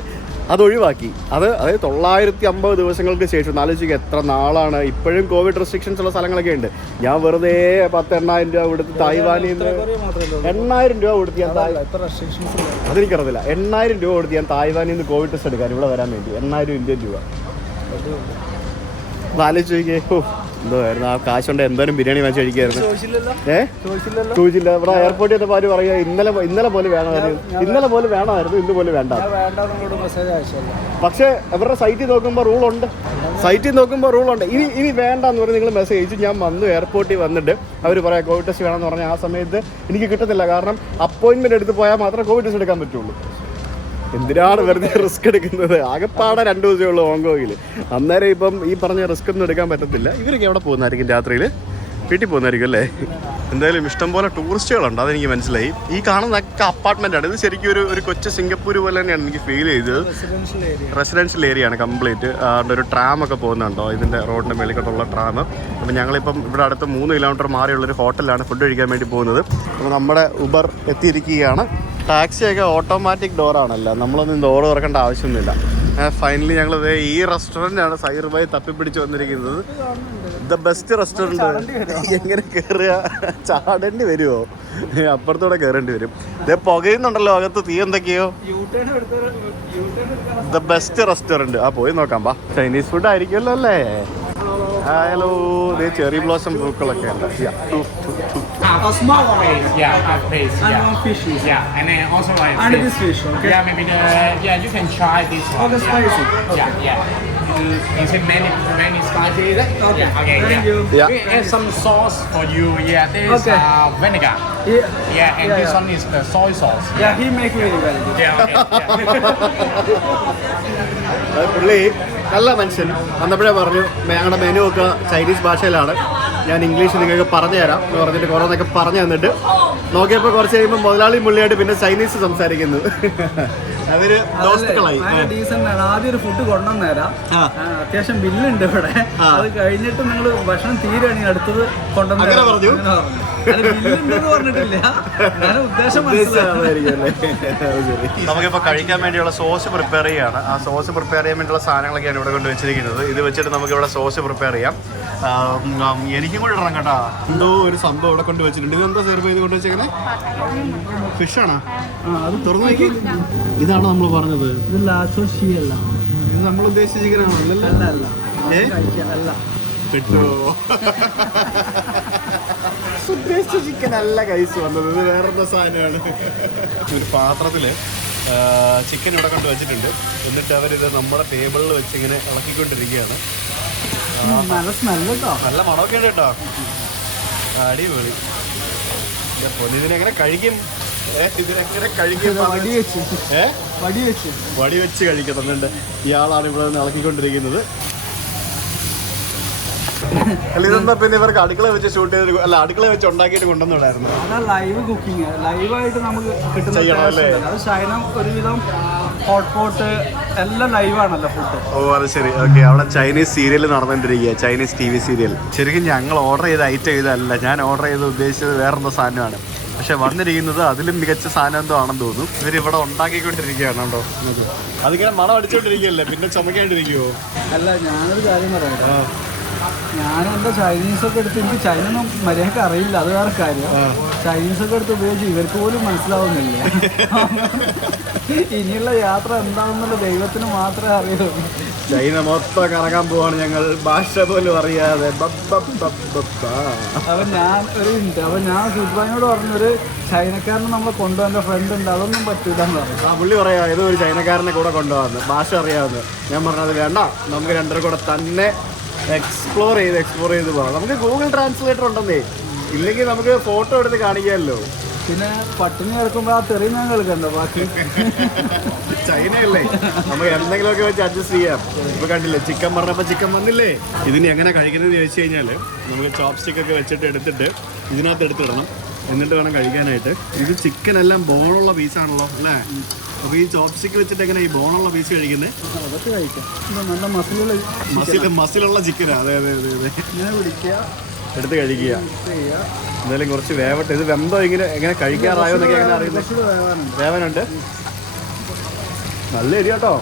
അത് ഒഴിവാക്കി. അതായത് 950 ദിവസങ്ങൾക്ക് ശേഷം. ആലോചിക്കുക എത്ര നാളാണ്. ഇപ്പോഴും കോവിഡ് റെസ്ട്രിക്ഷൻസ് ഉള്ള സ്ഥലങ്ങളൊക്കെ ഉണ്ട്. ഞാൻ വെറുതെ 10,000-8,000 രൂപ കൊടുത്ത് തായ്വാനിൽ നിന്ന് 8,000 രൂപ കൊടുത്ത് ഞാൻ അതെനിക്കറിയില്ല. 8,000 രൂപ കൊടുത്ത് ഞാൻ തായ്വാനിൽ നിന്ന് കോവിഡ് ടെസ്റ്റ് എടുക്കാൻ ഇവിടെ വരാൻ വേണ്ടി 8,000 ഇന്ത്യൻ രൂപ. ആലോചിച്ച് നോക്കിയേ. എന്തോയിരുന്നു ആ കാശുണ്ട് എന്തോരം ബിരിയാണി വാങ്ങിച്ച് കഴിക്കായിരുന്നു. ചോദിച്ചില്ലല്ലോ. ചോദിച്ചില്ല. ഇവിടെ എയർപോർട്ടിൽ ചെന്നപ്പോൾ ആര് പറയുക ഇന്നലെ പോലെ വേണമായിരുന്നു, ഇന്ന് പോലെ വേണ്ട. പക്ഷേ അവരുടെ സൈറ്റിൽ നോക്കുമ്പോൾ റൂളുണ്ട്. ഇനി വേണ്ടെന്ന് പറഞ്ഞ് നിങ്ങൾ മെസ്സേജ് അയച്ചു. ഞാൻ വന്നു എയർപോർട്ടിൽ വന്നിട്ട് അവർ പറയാം കോവിഡ് ടെസ്റ്റ് വേണമെന്ന് പറഞ്ഞാൽ ആ സമയത്ത് എനിക്ക് കിട്ടത്തില്ല. കാരണം അപ്പോയിൻമെൻറ്റ് എടുത്ത് പോയാൽ മാത്രമേ കോവിഡ് ടെസ്റ്റ് എടുക്കാൻ പറ്റുള്ളൂ. എന്തിനാണ് വെറുതെ റിസ്ക് എടുക്കുന്നത്? ആകെപ്പാടെ 2 ദിവസമേ ഉള്ളൂ ഹോങ്കോങ്ങിൽ. അന്നേരം ഇപ്പം ഈ പറഞ്ഞ റിസ്ക് ഒന്നും എടുക്കാൻ പറ്റത്തില്ല. ഇവരൊക്കെ എവിടെ പോകുന്നതായിരിക്കും? രാത്രിയിൽ വീട്ടിൽ പോകുന്നതായിരിക്കും അല്ലേ? എന്തായാലും ഇഷ്ടംപോലെ ടൂറിസ്റ്റുകളുണ്ട്, അതെനിക്ക് മനസ്സിലായി. ഈ കാണുന്നതൊക്കെ അപ്പാർട്ട്മെൻ്റ് ആണ്. ഇത് ശരിക്കും ഒരു കൊച്ചു സിംഗപ്പൂർ പോലെ തന്നെയാണ് എനിക്ക് ഫീൽ ചെയ്തത്. റെസിഡൻഷ്യൽ ഏരിയ ആണ് കംപ്ലീറ്റ്. അതുകൊണ്ട് ഒരു ട്രാമൊക്കെ പോകുന്നുണ്ടോ ഇതിൻ്റെ റോഡിൻ്റെ മേളിലോട്ടുള്ള ട്രാം. അപ്പോൾ ഞങ്ങളിപ്പം ഇവിടെ അടുത്ത് 3 കിലോമീറ്റർ മാറിയുള്ളൊരു ഹോട്ടലിലാണ് ഫുഡ് കഴിക്കാൻ വേണ്ടി പോകുന്നത്. അപ്പോൾ നമ്മുടെ ഉബർ എത്തിയിരിക്കുകയാണ്. ടാക്സിയൊക്കെ ഓട്ടോമാറ്റിക് ഡോറാണല്ലോ, നമ്മളൊന്നും ഡോർ തുറക്കേണ്ട ആവശ്യമൊന്നുമില്ല. ഫൈനലി ഞങ്ങൾ ഈ റെസ്റ്റോറൻ്റാണ് സഹീർ ഭായ് തപ്പിപ്പിടിച്ച് വന്നിരിക്കുന്നത്. The best restaurant. എങ്ങനെ കയറുക? ചാടേണ്ടി വരുമോ? അപ്പുറത്തൂടെ കയറേണ്ടി വരും. ഇത് പുകയുന്നുണ്ടല്ലോ അകത്ത്, തീ എന്തൊക്കെയോ. The best restaurant. പോയി നോക്കാം. ചൈനീസ് ഫുഡ് ആയിരിക്കുമല്ലോ അല്ലേ? ഹലോ, ഇത് ചെറി ബ്ലോസം പൂക്കളൊക്കെ ഉണ്ട്. A small fish, half fish, And fish. and then also like And fish. this fish, okay? Maybe you can try this one. Okay, spicy. Okay. Is it many spicy? Is it? Okay. Okay. Thank you. Yeah. We add some sauce for you. This Okay. Vinegar. And this one is the soy sauce. Yeah, he make very well. പുള്ളി നല്ല മനുഷ്യൻ. വന്നപ്പോഴേ പറഞ്ഞു ഞങ്ങളുടെ menu ഒക്കെ Chinese ഭാഷയിലാണ്, ഞാൻ English നിങ്ങൾക്ക് പറഞ്ഞു തരാം എന്ന് പറഞ്ഞിട്ട് കുറേന്നൊക്കെ പറഞ്ഞു തന്നിട്ട് നോക്കിയപ്പോൾ കുറച്ച് കഴിയുമ്പോൾ മുതലാളി പുള്ളിയായിട്ട് പിന്നെ ചൈനീസ് സംസാരിക്കുന്നു. അവര് ദോസ്തുക്കളായി. ഡീസന്റ് ആണ്. ആദ്യം ഒരു ഫുഡ് കൊണ്ടുവന്നേരാം, അത്യാവശ്യം ബില്ലുണ്ട് ഇവിടെ. അത് കഴിഞ്ഞിട്ട് നിങ്ങൾ ഭക്ഷണം തീരുകയാണെങ്കിൽ അടുത്തത് അങ്ങനെ പറഞ്ഞു. ബില്ലുണ്ടെന്ന് പറഞ്ഞിട്ടില്ല, ഞാൻ ഉദ്ദേശം നമുക്കിപ്പോൾ കഴിക്കാൻ വേണ്ടിയുള്ള സോസ് പ്രിപ്പയർ ചെയ്യാണ്. ആ സോസ് പ്രിപ്പയർ ചെയ്യാൻ വേണ്ടിയുള്ള സാധനങ്ങളൊക്കെയാണ് ഇവിടെ കൊണ്ട് വെച്ചിരിക്കുന്നത്. ഇത് വെച്ചിട്ട് നമുക്കിവിടെ സോസ് പ്രിപ്പയർ ചെയ്യാം. എനിക്കും കൂടെ ഇടണം കേട്ടോ. എന്തോ ഒരു സംഭവം ഇവിടെ കൊണ്ട് വെച്ചിട്ടുണ്ട്. ഇതെന്താ സെർവ് ചെയ്ത് കൊണ്ട് വെച്ചേക്കണേ? ഫിഷാണോ? അത് തുറന്നു നോക്കി. ഇതാണ് നമ്മൾ പറഞ്ഞത്. ഇത് ലാച്ചോ ഷീ അല്ല, ഇത് നമ്മൾ ഉദ്ദേശിച്ച ചിക്കനാണോ? അല്ല കിട്ടോ? ഉദ്ദേശിച്ച ചിക്കൻ അല്ല കൈസ് വന്നത്, ഇത് വേറെന്താ സാധനമാണ്. ഒരു പാത്രത്തില് ചിക്കൻ ഇവിടെ കൊണ്ട് വെച്ചിട്ടുണ്ട്. എന്നിട്ട് അവരിത് നമ്മുടെ ടേബിളിൽ വെച്ച് ഇങ്ങനെ ഇളക്കിക്കൊണ്ടിരിക്കുകയാണ്. നല്ല സ്മെല്ല് കേട്ടോ, നല്ല മണമൊക്കെ ഉണ്ട് കേട്ടോ. അടിപൊളി. ഇതിനെങ്ങനെ കഴിക്കും? ഇതിനെങ്ങനെ കഴിക്കും? വടി വെച്ച് കഴിക്കുന്നുണ്ട്. ഇയാളാണ് ഇവിടെ നിന്ന് ഇളക്കിക്കൊണ്ടിരിക്കുന്നത്. അല്ല, ഇതെന്താ പിന്നെ ഇവർക്ക് അടുക്കള വെച്ച് ഷൂട്ട് ചെയ്ത്, അല്ല അടുക്കള വെച്ച് ഉണ്ടാക്കിയിട്ട് കൊണ്ടുവന്നിടായിരുന്നു. അതാ ലൈവ് കുക്കിംഗ്, ലൈവായിട്ട് നമുക്ക് കിട്ടുന്ന. അത് ചൈന ഒരുവിധം ഹോട്ട് പോട്ട് എല്ലാം ലൈവാണല്ലോ ഫുഡ്. അത് ശരി. ഓക്കെ, അവിടെ ചൈനീസ് സീരിയൽ നടന്നുകൊണ്ടിരിക്കുക, ചൈനീസ് TV സീരിയൽ. ശരിക്കും ഞങ്ങൾ ഓർഡർ ചെയ്ത ഐറ്റം ഇതല്ല. ഞാൻ ഓർഡർ ചെയ്ത് ഉദ്ദേശിച്ചത് വേറെന്തോ സാധനമാണ്. പക്ഷെ വന്നിരിക്കുന്നത് അതിലും മികച്ച സാധനം എന്തോ ആണെന്ന് തോന്നുന്നു. ഇവരിവിടെ ഉണ്ടാക്കിക്കൊണ്ടിരിക്കുകയാണ് കേട്ടോ. അതിങ്ങനെ മണം അടിച്ചോണ്ടിരിക്കുകയല്ലേ, പിന്നെ ചുമക്കാണ്ടിരിക്കുവോ? അല്ല, ഞാനൊരു കാര്യം പറയാം. ഞാനെന്താ ചൈനീസൊക്കെ എടുത്ത്, എനിക്ക് ചൈന ഒന്നും മര്യാദക്ക് അറിയില്ല, അത് വേറെ കാര്യം. ചൈനീസൊക്കെ എടുത്ത് ഉപയോഗിച്ച് ഇവർക്ക് പോലും മനസ്സിലാവുന്നില്ല. ഇനിയുള്ള യാത്ര എന്താണെന്നുള്ള ദൈവത്തിന് മാത്രമേ അറിയൂ. ചൈന മൊത്തം കറങ്ങാൻ പോവാണ് ഞങ്ങൾ, ഭാഷ പോലും അറിയാതെ. അപ്പം ഞാൻ സുജിത്ഭായിനോട് പറഞ്ഞൊരു ചൈനക്കാരനെ നമ്മളെ കൊണ്ടുപോകാൻ ഫ്രണ്ട് ഉണ്ട്, അതൊന്നും പറ്റൂല എന്ന് പറഞ്ഞു. പുള്ളി പറയാ ഏതോ ഒരു ചൈനക്കാരനെ കൂടെ കൊണ്ടുപോകാന്ന്, ഭാഷ അറിയാവുന്നത്. ഞാൻ പറഞ്ഞത് വേണ്ട, നമുക്ക് രണ്ടര കൂടെ തന്നെ എക്സ്പ്ലോർ ചെയ്ത് പോകാം. നമുക്ക് ഗൂഗിൾ ട്രാൻസ്ലേറ്റർ ഉണ്ടെന്നേ, ഇല്ലെങ്കിൽ നമുക്ക് ഫോട്ടോ എടുത്ത് കാണിക്കാമല്ലോ. പിന്നെ പട്ടിണി കിടക്കുമ്പോൾ ആ തെറി ഞാൻ കേൾക്കണ്ടോ? ബാക്കി ചൈനയല്ലേ, നമുക്ക് എന്തെങ്കിലുമൊക്കെ വെച്ച് അഡ്ജസ്റ്റ് ചെയ്യാം. ഇപ്പൊ കണ്ടില്ലേ, ചിക്കൻ പറഞ്ഞപ്പോൾ ചിക്കൻ വന്നില്ലേ. ഇതിന് എങ്ങനെ കഴിക്കുന്നതെന്ന് ചോദിച്ചു കഴിഞ്ഞാൽ നമുക്ക് ചോപ്സ്റ്റിക് ഒക്കെ വെച്ചിട്ട് എടുത്തിട്ട് ഇതിനകത്ത് എടുത്തിടണം, എന്നിട്ട് വേണം കഴിക്കാനായിട്ട്. ഇത് ചിക്കൻ എല്ലാം ബോണുള്ള പീസാണല്ലോ അല്ലേ? അപ്പോൾ ഈ ചോപ്സ്റ്റിക്ക് വെച്ചിട്ട് എങ്ങനെ ഈ ബോണുള്ള പീസ് കഴിക്കുന്നത്? അതൊക്കെ കഴിക്കാം. നല്ല മസിലുള്ള ചിക്കനാ. അതെ അതെ അതെ അതെ. ഇങ്ങനെ പിടിക്കുക, എടുത്ത് കഴിക്കുക. എന്തായാലും കുറച്ച് വേവട്ടെ. ഇത് വെന്തോ എങ്ങനെ കഴിക്കാറായോ എന്നൊക്കെ എങ്ങനെ അറിയുന്നത്? വേവനുണ്ട്. നല്ല എരി കേട്ടോ.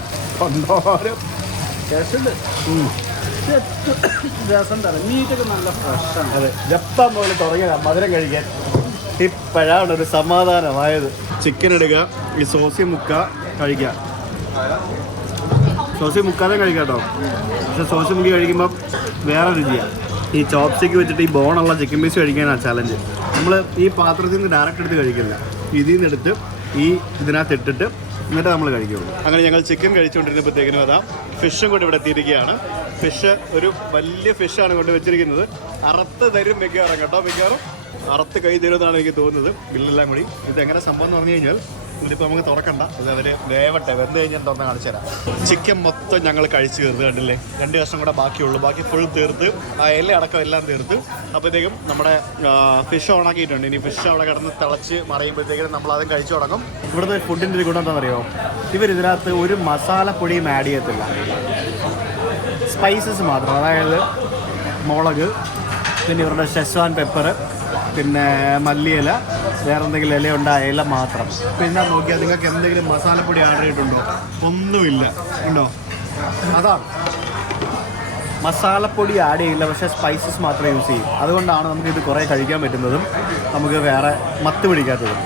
രസം തരാം. മീറ്റൊക്കെ നല്ല ഫ്രഷാണ്. അതെ, ജപ്പാൻ പോലെ തുടങ്ങിയതാ മധുരം കഴിക്കാൻ. ഇപ്പോഴാണ് ഒരു സമാധാനമായത്. ചിക്കൻ എടുക്കുക, ഈ സോസി മുക്കുക, കഴിക്കുക. സോസി മുക്കാതെ കഴിക്കാം കേട്ടോ. പക്ഷെ സോസി മുക്കി കഴിക്കുമ്പം വേറെ രുചിയാണ്. ഈ ചോപ്സ്റ്റിക്ക് വെച്ചിട്ട് ഈ ബോണുള്ള ചിക്കൻ പീസ് കഴിക്കാനാണ് ചലഞ്ച്. നമ്മൾ ഈ പാത്രത്തിൽ നിന്ന് ഡയറക്റ്റ് എടുത്ത് കഴിക്കില്ല, ഇതിൽ നിന്ന് എടുത്ത് ഇതിനകത്ത് ഇട്ടിട്ട് എന്നിട്ട് നമ്മൾ കഴിക്കുള്ളൂ. അങ്ങനെ ഞങ്ങൾ ചിക്കൻ കഴിച്ചുകൊണ്ടിരുന്നപ്പോഴത്തേക്കിനും അതാ ഫിഷും കൂടി ഇവിടെ എത്തിയിരിക്കുകയാണ്. ഫിഷ് ഒരു വലിയ ഫിഷാണ് കൊണ്ട് വെച്ചിരിക്കുന്നത്. അറുത്ത് തരും മിക്കവാറും കേട്ടോ, മിക്കവാറും അറുത്ത് കൈ തരുമെന്നാണ് എനിക്ക് തോന്നുന്നത്. ബില്ലെല്ലാം കൂടി ഇതെങ്ങനെ സംഭവം എന്ന് പറഞ്ഞു കഴിഞ്ഞാൽ ഇതിപ്പോൾ നമുക്ക് തുറക്കണ്ട, ഇത് അവർ വേവട്ടെ, വെന്ത് കഴിഞ്ഞാൽ തുറന്ന് കാണിച്ചു തരാം. ചിക്കൻ മൊത്തം ഞങ്ങൾ കഴിച്ച് തീർത്ത് കണ്ടില്ലേ, 2 കഷ്ണം കൂടെ ബാക്കിയുള്ളൂ, ബാക്കി ഫുൾ തീർത്ത് ആ ഇല അടക്കം എല്ലാം തീർത്ത്. അപ്പോഴത്തേക്കും നമ്മുടെ ഫിഷ് ഓണാക്കിയിട്ടുണ്ട്. ഇനി ഫിഷ് അവിടെ കിടന്ന് തിളച്ച് മറിയുമ്പോഴത്തേക്കും നമ്മളതും കഴിച്ചു തുടങ്ങും. ഇവിടുത്തെ ഫുഡിൻ്റെ ഒരു ഗുണം എന്താണെന്നറിയോ, ഇവരിതിനകത്ത് ഒരു മസാലപ്പൊടിയും ആഡ് ചെയ്യത്തില്ല, സ്പൈസസ് മാത്രം. അതായത് മുളക്, പിന്നെ ഇവരുടെ ഷെസ്വാൻ പെപ്പർ, പിന്നെ മല്ലിയില, വേറെ എന്തെങ്കിലും ഇല ഉണ്ടായ ഇല മാത്രം. പിന്നെ നോക്കിയാൽ നിങ്ങൾക്ക് എന്തെങ്കിലും മസാലപ്പൊടി ആഡ് ചെയ്തിട്ടുണ്ടോ? ഒന്നുമില്ല, ഉണ്ടോ? അതാണ് മസാലപ്പൊടി ആഡ് ചെയ്യില്ല, പക്ഷേ സ്പൈസസ് മാത്രമേ യൂസ് ചെയ്യും. അതുകൊണ്ടാണ് നമുക്കിത് കുറേ കഴിക്കാൻ പറ്റുന്നതും നമുക്ക് വേറെ മത്ത് പിടിക്കാത്തതും.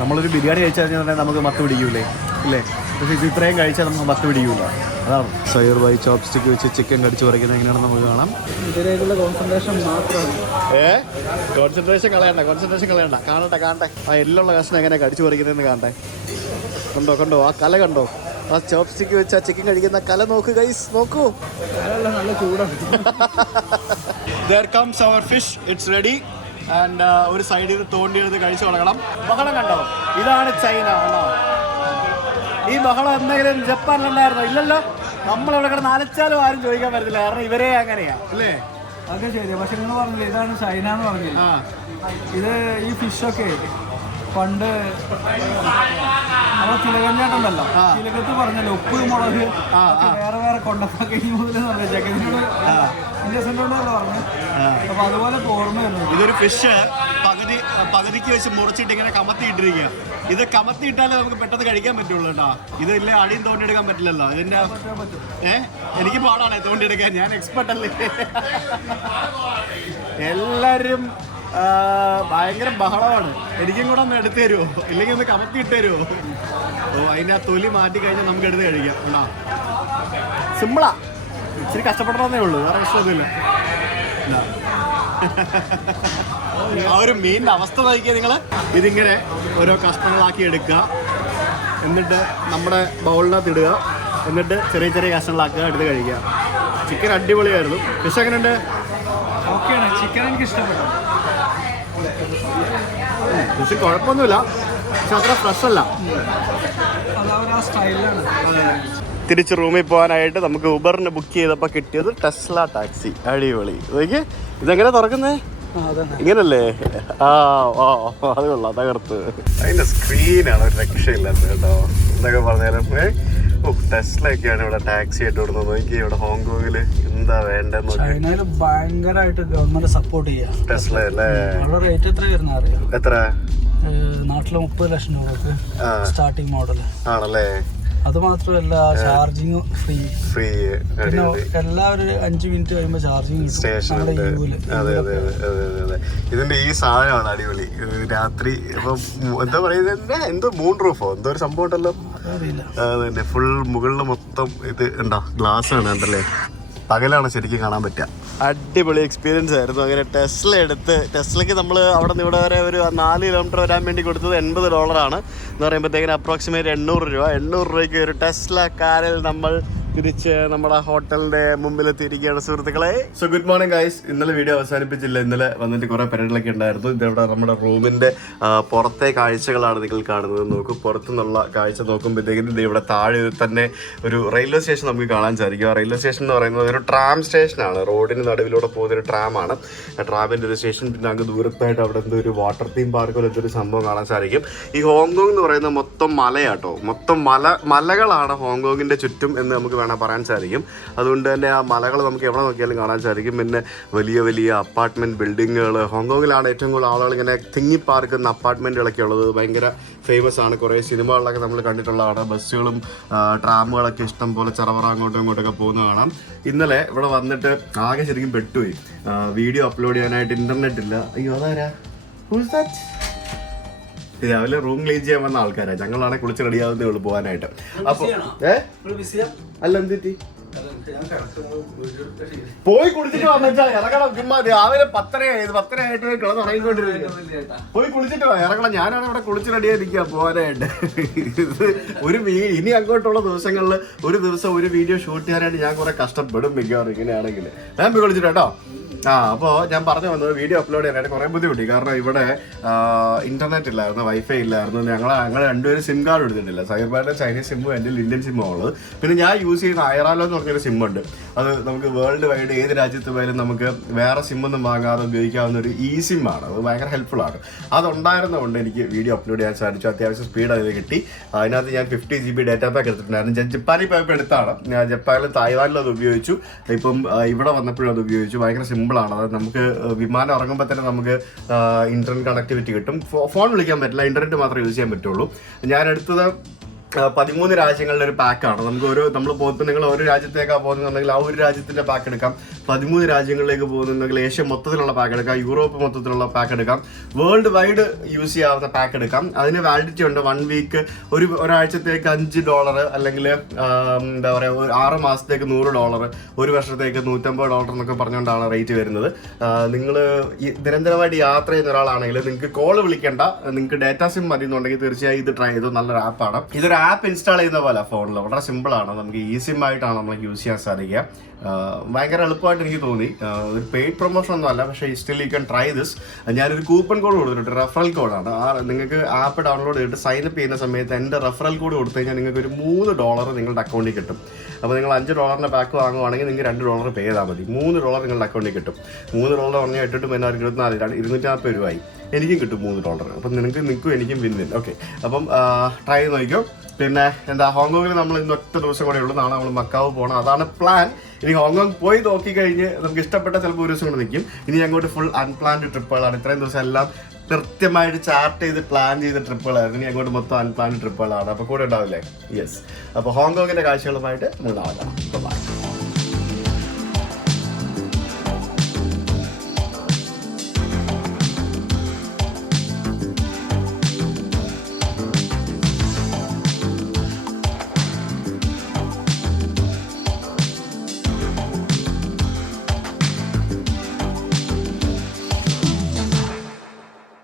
നമ്മളൊരു ബിരിയാണി കഴിച്ചു കഴിഞ്ഞാൽ നമുക്ക് മത്ത് പിടിക്കൂലേ, ഇല്ലേ? പക്ഷേ ഇത് ഇത്രയും കഴിച്ചാൽ നമുക്ക് മത്ത് പിടിക്കൂല. അതാണ് സഹീർ ഭായ് ചോപ്സ്റ്റിക്ക് വെച്ച് ചിക്കൻ കടിച്ചു പറിക്കുന്നത് എങ്ങനെയാണെന്ന് നമുക്ക് കാണാം. ഇതിലേക്കുള്ള കോൺസെൻട്രേഷൻ മാത്രമാണ്. കോൺസെൻട്രേഷൻ കളയണ്ട, കാണട്ടെ. ആ എല്ലുള്ള കഷ്ണം എങ്ങനെ കടിച്ചു പറിക്കുന്നതെന്ന് കാണട്ടെ. കണ്ടോ ആ കല കണ്ടോ? ആ ചോപ്സ്റ്റിക്ക് വെച്ച് ആ ചിക്കൻ കഴിക്കുന്ന കല നോക്ക് ഗൈസ്, നോക്കൂ. നല്ല ചൂടാണ്. There comes our fish, it's ready. And ഒരു സൈഡിൽ നിന്ന് തോണ്ടിയെടുത്ത് കഴിച്ചു തുടങ്ങണം. ബഹളം കണ്ടോ? ഇതാണ് ചൈന. ഈ ബഹളം എന്തെങ്കിലും ജപ്പാനിലുണ്ടായിരുന്നോ? ഇല്ലല്ലോ. നമ്മളിവിടെ കിടന്ന് അലച്ചാലും ആരും ചോദിക്കാൻ പറ്റത്തില്ല, കാരണം ഇവരെ അങ്ങനെയാ, അല്ലേ? അതൊക്കെ ശരിയാ. പക്ഷെ നിങ്ങൾ പറഞ്ഞില്ലേ ഇതാണ് ചൈന എന്ന് പറഞ്ഞില്ല, ഇത് ഈ ഫിഷൊക്കെ പണ്ട് നമ്മളെ തിലകഞ്ഞാട്ടുണ്ടല്ലോ, തിലകത്ത് പറഞ്ഞല്ലോ ഉപ്പ് മുളക് വേറെ കൊണ്ടൊക്കെ ഈ മുതൽ ജഗതിനോട് ഇൻഡസെന്റോടല്ലോ പറഞ്ഞു. അപ്പൊ അതുപോലെ ഓർമ്മ വരുന്നു. ഇതൊരു ഫിഷ് പകുതിക്ക് വെച്ച് മുറിച്ചിട്ട് ഇങ്ങനെ കമത്തിയിട്ടിരിക്കുക. ഇത് കമത്തിയിട്ടാലേ നമുക്ക് പെട്ടെന്ന് കഴിക്കാൻ പറ്റുള്ളൂ കേട്ടോ. ഇതില്ലേ അടിയും തോണ്ടിയെടുക്കാൻ പറ്റില്ലല്ലോ. ഇതിന്റെ എനിക്ക് പാടാണ് തോണ്ടിയെടുക്കാൻ, ഞാൻ എക്സ്പെർട്ട് അല്ലേ. എല്ലാവരും ഭയങ്കര ബഹളമാണ്. എനിക്കും കൂടെ ഒന്ന് എടുത്തു തരുമോ, ഇല്ലെങ്കിൽ ഒന്ന് കമത്തിയിട്ട് തരുമോ? അതിൻ്റെ ആ തൊലി മാറ്റി കഴിഞ്ഞാൽ നമുക്ക് എടുത്ത് കഴിക്കാം. കേട്ടോ, സിമ്പിളാ. ഇച്ചിരി കഷ്ടപ്പെടണമെന്നേ ഉള്ളൂ, വേറെ പ്രശ്നമൊന്നുമില്ല. ആ ഒരു മീനിൻ്റെ അവസ്ഥ നോക്കിയാൽ നിങ്ങൾ. ഇതിങ്ങനെ ഓരോ കഷ്ണങ്ങളാക്കി എടുക്കുക, എന്നിട്ട് നമ്മുടെ ബൗളിനകത്ത് ഇടുക, എന്നിട്ട് ചെറിയ ചെറിയ കഷ്ണങ്ങളാക്കുക, എടുത്ത് കഴിക്കുക. ചിക്കൻ അടിപൊളിയായിരുന്നു. ഫിഷ് എങ്ങനെയുണ്ട്? ഓക്കെയാണ്. ചിക്കൻ എനിക്ക് ഇഷ്ടപ്പെട്ടു. ഫിഷ് കുഴപ്പമൊന്നുമില്ല, പക്ഷെ അത്ര ഫ്രഷ് അല്ല. അതവരാ സ്റ്റൈലാണ്. തിരിച്ച് റൂമിൽ പോകാനായിട്ട് നമുക്ക് ഉബറിന് ബുക്ക് ചെയ്തപ്പോൾ കിട്ടിയത് ടെസ്ല ടാക്സി. അടിപൊളി. നോക്കി, ഇതെങ്ങനെ തുറക്കുന്നേ? ഇങ്ങനല്ലേ? അത് കൊള്ളാം, തകർത്ത്. അതിന്റെ സ്ക്രീനാണ് ഒരു രക്ഷയില്ലാത്തത് കേട്ടോ. എന്തൊക്കെ പറഞ്ഞാലും ടെസ്ലൊക്കെയാണ് ഇവിടെ ടാക്സി ആയിട്ട് വിടുന്നത്. നോക്കി, ഇവിടെ ഹോങ്കോങ്ങില് എന്താ വേണ്ടെന്ന് ചൈനയില് ഭയങ്കരമായിട്ട് ഗവൺമെന്റ് സപ്പോർട്ട് ചെയ്യാം ടെസ്ല അല്ലേ. റേറ്റ് എത്ര വരുന്ന അറിയാം? എത്ര? നാട്ടില് 30 ലക്ഷം രൂപക്ക് സ്റ്റാർട്ടിങ് മോഡൽ ആണല്ലേ. അത് മാത്രമല്ല ചാർജിങ് ഫ്രീ. പിന്നെ എല്ലാവരും 5 മിനിറ്റ് കഴിയുമ്പോൾ ചാർജിങ് സ്റ്റേഷൻ. അതെ. ഇതിന്റെ ഈ സാധനമാണ് അടിപൊളി. രാത്രി ഇപ്പം എന്താ പറയുന്നത്, എന്തോ മൂൺ റൂഫോ എന്തോ ഒരു സംഭവം ഉണ്ടല്ലോ. അതന്നെ, ഫുൾ മുകളിൽ മൊത്തം ഇത് ഉണ്ടോ, ഗ്ലാസ് ആണ് കണ്ടല്ലേ. പകലാണ് ശരിക്കും കാണാൻ പറ്റുക. അടിപൊളി എക്സ്പീരിയൻസ് ആയിരുന്നു. അങ്ങനെ ടെസ്ല എടുത്ത്, ടെസ്ലയ്ക്ക് നമ്മൾ അവിടെ നിന്ന് ഇവിടെ വരെ ഒരു 4 കിലോമീറ്റർ വരാൻ വേണ്ടി കൊടുത്തത് $80 എന്ന് പറയുമ്പോഴത്തേക്കിന് അപ്രോക്സിമേറ്റ് 800 രൂപ. 800 രൂപയ്ക്ക് ഒരു ടെസ്ല കാറിൽ നമ്മൾ തിരിച്ച് നമ്മുടെ ഹോട്ടലിന്റെ മുമ്പിലെത്തിയിരിക്കുകയാണ് സുഹൃത്തുക്കളെ. So good morning guys. ഇന്നലെ വീഡിയോ അവസാനിപ്പിച്ചില്ല. ഇന്നലെ വന്നിട്ട് കുറെ പരിപാടികളൊക്കെ ഉണ്ടായിരുന്നു. ഇതിവിടെ നമ്മുടെ റൂമിന്റെ പുറത്തെ കാഴ്ചകളാണ് നിങ്ങൾ കാണുന്നത്. നോക്കൂ, പുറത്തുനിന്നുള്ള കാഴ്ച നോക്കുമ്പോഴത്തേക്കും ഇത് ഇവിടെ താഴെ തന്നെ ഒരു റെയിൽവേ സ്റ്റേഷൻ നമുക്ക് കാണാൻ സാധിക്കും. ആ റെയിൽവേ സ്റ്റേഷൻ എന്ന് പറയുന്നത് ഒരു ട്രാം സ്റ്റേഷനാണ്. റോഡിന് നടുവിലൂടെ പോകുന്ന ഒരു ട്രാമാണ്. ട്രാമിന്റെ ഒരു സ്റ്റേഷൻ. പിന്നെ അങ്ങ് ദൂരത്തായിട്ട് അവിടെ എന്തോ ഒരു വാട്ടർ തീം പാർക്ക് പോലെ എന്തൊരു സംഭവം കാണാൻ സാധിക്കും. ഈ ഹോങ്കോങ് എന്ന് പറയുന്നത് മൊത്തം മലയാട്ടോ. മൊത്തം മലകളാണ് ഹോങ്കോങ്ങിന്റെ ചുറ്റും എന്ന് നമുക്ക് പറയാൻ സാധിക്കും. അതുകൊണ്ട് തന്നെ ആ മലകൾ നമുക്ക് എവിടെ നോക്കിയാലും കാണാൻ സാധിക്കും. പിന്നെ വലിയ വലിയ അപ്പാർട്ട്മെന്റ് ബിൽഡിങ്ങുകൾ. ഹോങ്കോങ്ങിലാണ് ഏറ്റവും കൂടുതൽ ആളുകൾ ഇങ്ങനെ തിങ്ങി പാർക്കുന്ന അപ്പാർട്ട്മെന്റുകളൊക്കെ ഉള്ളത്. ഭയങ്കര ഫേമസ് ആണ്. കുറേ സിനിമകളിലൊക്കെ നമ്മൾ കണ്ടിട്ടുള്ളതാണ്. ബസ്സുകളും ട്രാമുകളൊക്കെ ഇഷ്ടം പോലെ ചറവറ അങ്ങോട്ടും ഇങ്ങോട്ടൊക്കെ പോകുന്ന കാണാം. ഇന്നലെ ഇവിടെ വന്നിട്ട് ആകെ ശരിക്കും പെട്ടുപോയി. വീഡിയോ അപ്ലോഡ് ചെയ്യാനായിട്ട് ഇന്റർനെറ്റ് ഇല്ല. അയ്യോ, അതാരാ? രാവിലെ റൂം ക്ലീൻ ചെയ്യാൻ വന്ന ആൾക്കാരാണ്. ഞങ്ങളാണെങ്കിൽ കുളിച്ച് റെഡിയാവുന്നേ ഉള്ളൂ പോകാനായിട്ട്. അപ്പോൾ അല്ല എന്തിറ്റി പോയി കുളിച്ചിട്ട് വന്നിട്ടാ ഇറങ്ങണം. ചുമ്മാ രാവിലെ 10:30 കിടന്ന് ഇറങ്ങിക്കൊണ്ടിരിക്കുക. പോയി കുളിച്ചിട്ട് ഇറങ്ങണം. ഞാനാണ് ഇവിടെ കുളിച്ച് റെഡിയായിരിക്കുക പോകാനായിട്ട്. ഇത് ഇനി അങ്ങോട്ടുള്ള ദിവസങ്ങളിൽ ഒരു ദിവസം ഒരു വീഡിയോ ഷൂട്ട് ചെയ്യാനായിട്ട് ഞാൻ കുറെ കഷ്ടപ്പെടും മിക്കവാറും ഇങ്ങനെയാണെങ്കിൽ. ഞാൻ പോയി കുളിച്ചിട്ട് കേട്ടോ. അപ്പോൾ ഞാൻ പറഞ്ഞു വന്നത് വീഡിയോ അപ്ലോഡ് ചെയ്യാനായിട്ട് കുറേ ബുദ്ധിമുട്ടി. കാരണം ഇവിടെ ഇന്റർനെറ്റ് ഇല്ലായിരുന്നു, വൈഫൈ ഇല്ലായിരുന്നു. ഞങ്ങൾ രണ്ടുപേരും സിം കാർഡ് എടുത്തിട്ടില്ല. സഹീർ ഭായിയുടെ ചൈനീസ് സിമ്മും എൻ്റെ ഇന്ത്യൻ സിമ്മും ഉള്ളത്. പിന്നെ ഞാൻ യൂസ് ചെയ്യുന്ന അയറാലോ എന്ന് പറഞ്ഞൊരു സിമ്മുണ്ട്. അത് നമുക്ക് വേൾഡ് വൈഡ് ഏത് രാജ്യത്ത് പോയാലും നമുക്ക് വേറെ സിമ്മൊന്നും വാങ്ങാതെ ഉപയോഗിക്കാവുന്ന ഒരു ഇ സിമ്മാണ്. അത് ഭയങ്കര ഹെൽപ്ഫുൾ ആണ്. അതുണ്ടായിരുന്നതുകൊണ്ട് എനിക്ക് വീഡിയോ അപ്ലോഡ് ചെയ്യാൻ സാധിച്ചു. അത്യാവശ്യം സ്പീഡ് അതിൽ കിട്ടി. അതിനകത്ത് ഞാൻ 50 GB ഡാറ്റാ പാക്ക് എടുത്തിട്ടുണ്ടായിരുന്നു. ഞാൻ ജപ്പാനിൽ പോയപ്പോൾ എടുത്താണ്. ഞാൻ ജപ്പാനിലും തായ്വാനിലും അത് ഉപയോഗിച്ചു. ഇപ്പം ഇവിടെ വന്നപ്പോഴും അത് ഉപയോഗിച്ചു. ഭയങ്കര സിമ്പിളാണ്. അതായത് നമുക്ക് വിമാനം ഇറങ്ങുമ്പോൾ തന്നെ നമുക്ക് ഇന്റർനെറ്റ് കണക്ടിവിറ്റി കിട്ടും. ഫോൺ വിളിക്കാൻ പറ്റില്ല, ഇന്റർനെറ്റ് മാത്രമേ യൂസ് ചെയ്യാൻ പറ്റുള്ളൂ. ഞാൻ എടുത്തത് 13 രാജ്യങ്ങളുടെ ഒരു പാക്കാണ്. നമുക്ക് നമ്മൾ പോകുമ്പോൾ നിങ്ങൾ ഒരു രാജ്യത്തേക്കാണ് പോകുന്നുണ്ടെങ്കിൽ ആ ഒരു രാജ്യത്തിന്റെ പാക്ക് എടുക്കാം. 13 രാജ്യങ്ങളിലേക്ക് പോകുന്നുണ്ടെങ്കിൽ ഏഷ്യ മൊത്തത്തിലുള്ള പാക്ക് എടുക്കാം, യൂറോപ്പ് മൊത്തത്തിലുള്ള പാക്ക് എടുക്കാം, വേൾഡ് വൈഡ് യൂസ് ചെയ്യാവുന്ന പാക്ക് എടുക്കാം. അതിന് വാലിഡിറ്റി ഉണ്ട്. 1 വീക്ക്, ഒരാഴ്ചത്തേക്ക് $5, അല്ലെങ്കിൽ എന്താ പറയുക 6 മാസത്തേക്ക് $100, ഒരു വർഷത്തേക്ക് $150 എന്നൊക്കെ പറഞ്ഞുകൊണ്ടാണ് റേറ്റ് വരുന്നത്. നിങ്ങൾ നിരന്തരമായിട്ട് യാത്ര ചെയ്യുന്ന ഒരാളാണെങ്കിൽ നിങ്ങൾക്ക് കോൾ വിളിക്കേണ്ട, നിങ്ങൾക്ക് ഡാറ്റാ സിം മതി എന്നുണ്ടെങ്കിൽ തീർച്ചയായും ഇത് ട്രൈ ചെയ്തു. നല്ലൊരു ആപ്പാണ്. ഇതൊരു ആപ്പ് ഇൻസ്റ്റാൾ ചെയ്യുന്ന പോലെ ഫോണിൽ വളരെ സിമ്പിളാണ്. നമുക്ക് ഈ സിം ആയിട്ടാണ് നമ്മൾ യൂസ് ചെയ്യാൻ സാധിക്കുക. ഭയങ്കര എളുപ്പമായിട്ട് എനിക്ക് തോന്നി. ഒരു പെയ്ഡ് പ്രൊമോഷൻ ഒന്നും അല്ല, പക്ഷേ still you can try this. ഞാനൊരു കൂപ്പൺ കോഡ് കൊടുത്തിട്ടുണ്ട്, റെഫറൽ കോഡാണ്. നിങ്ങൾക്ക് ആപ്പ് ഡൗൺലോഡ് ചെയ്തിട്ട് സൈനപ്പ് ചെയ്യുന്ന സമയത്ത് എൻ്റെ റെഫറൽ കോഡ് കൊടുത്തു കഴിഞ്ഞാൽ നിങ്ങൾക്ക് ഒരു $3 നിങ്ങളുടെ അക്കൗണ്ടിൽ കിട്ടും. അപ്പോൾ നിങ്ങൾ $5 പാക്ക് വാങ്ങുവാണെങ്കിൽ നിങ്ങൾക്ക് $2 പേ ചെയ്താൽ മതി. $3 നിങ്ങളുടെ അക്കൗണ്ടിൽ കിട്ടും. $3 പറഞ്ഞാൽ 8 പിന്നെ 24 240 രൂപയായി. എനിക്കും കിട്ടും $3. അപ്പം നിൽക്കും എനിക്കും വിൻ. ഓക്കെ, അപ്പം ട്രൈ ചെയ്ത് നോക്കിക്കോ. പിന്നെ എന്താ, ഹോങ്കോങ്ങിൽ നമ്മൾ ഇന്ന് ഒറ്റ ദിവസം കൂടെ ഉള്ളൂ. നാളെ നമ്മൾ മക്കാവ് പോകണം, അതാണ് പ്ലാൻ. ഇനി ഹോങ്കോങ് പോയി നോക്കിക്കഴിഞ്ഞ് നമുക്ക് ഇഷ്ടപ്പെട്ട ചിലപ്പോൾ ഒരു ദിവസം കൂടെ നിൽക്കും. ഇനി അങ്ങോട്ട് ഫുൾ അൺപ്ലാൻഡ് ട്രിപ്പുകളാണ്. ഇത്രയും ദിവസം എല്ലാം കൃത്യമായിട്ട് ചാർട്ട് ചെയ്ത് പ്ലാൻ ചെയ്ത ട്രിപ്പുകളായിരുന്നു. ഇനി അങ്ങോട്ട് മൊത്തം അൺപ്ലാൻഡ് ട്രിപ്പുകളാണ്. അപ്പോൾ കൂടെ ഉണ്ടാവില്ലേ? യെസ്. അപ്പോൾ ഹോങ്കോങ്ങിൻ്റെ കാഴ്ചകളുമായിട്ട് നമ്മൾ നാളെ കാണാം. ബൈ.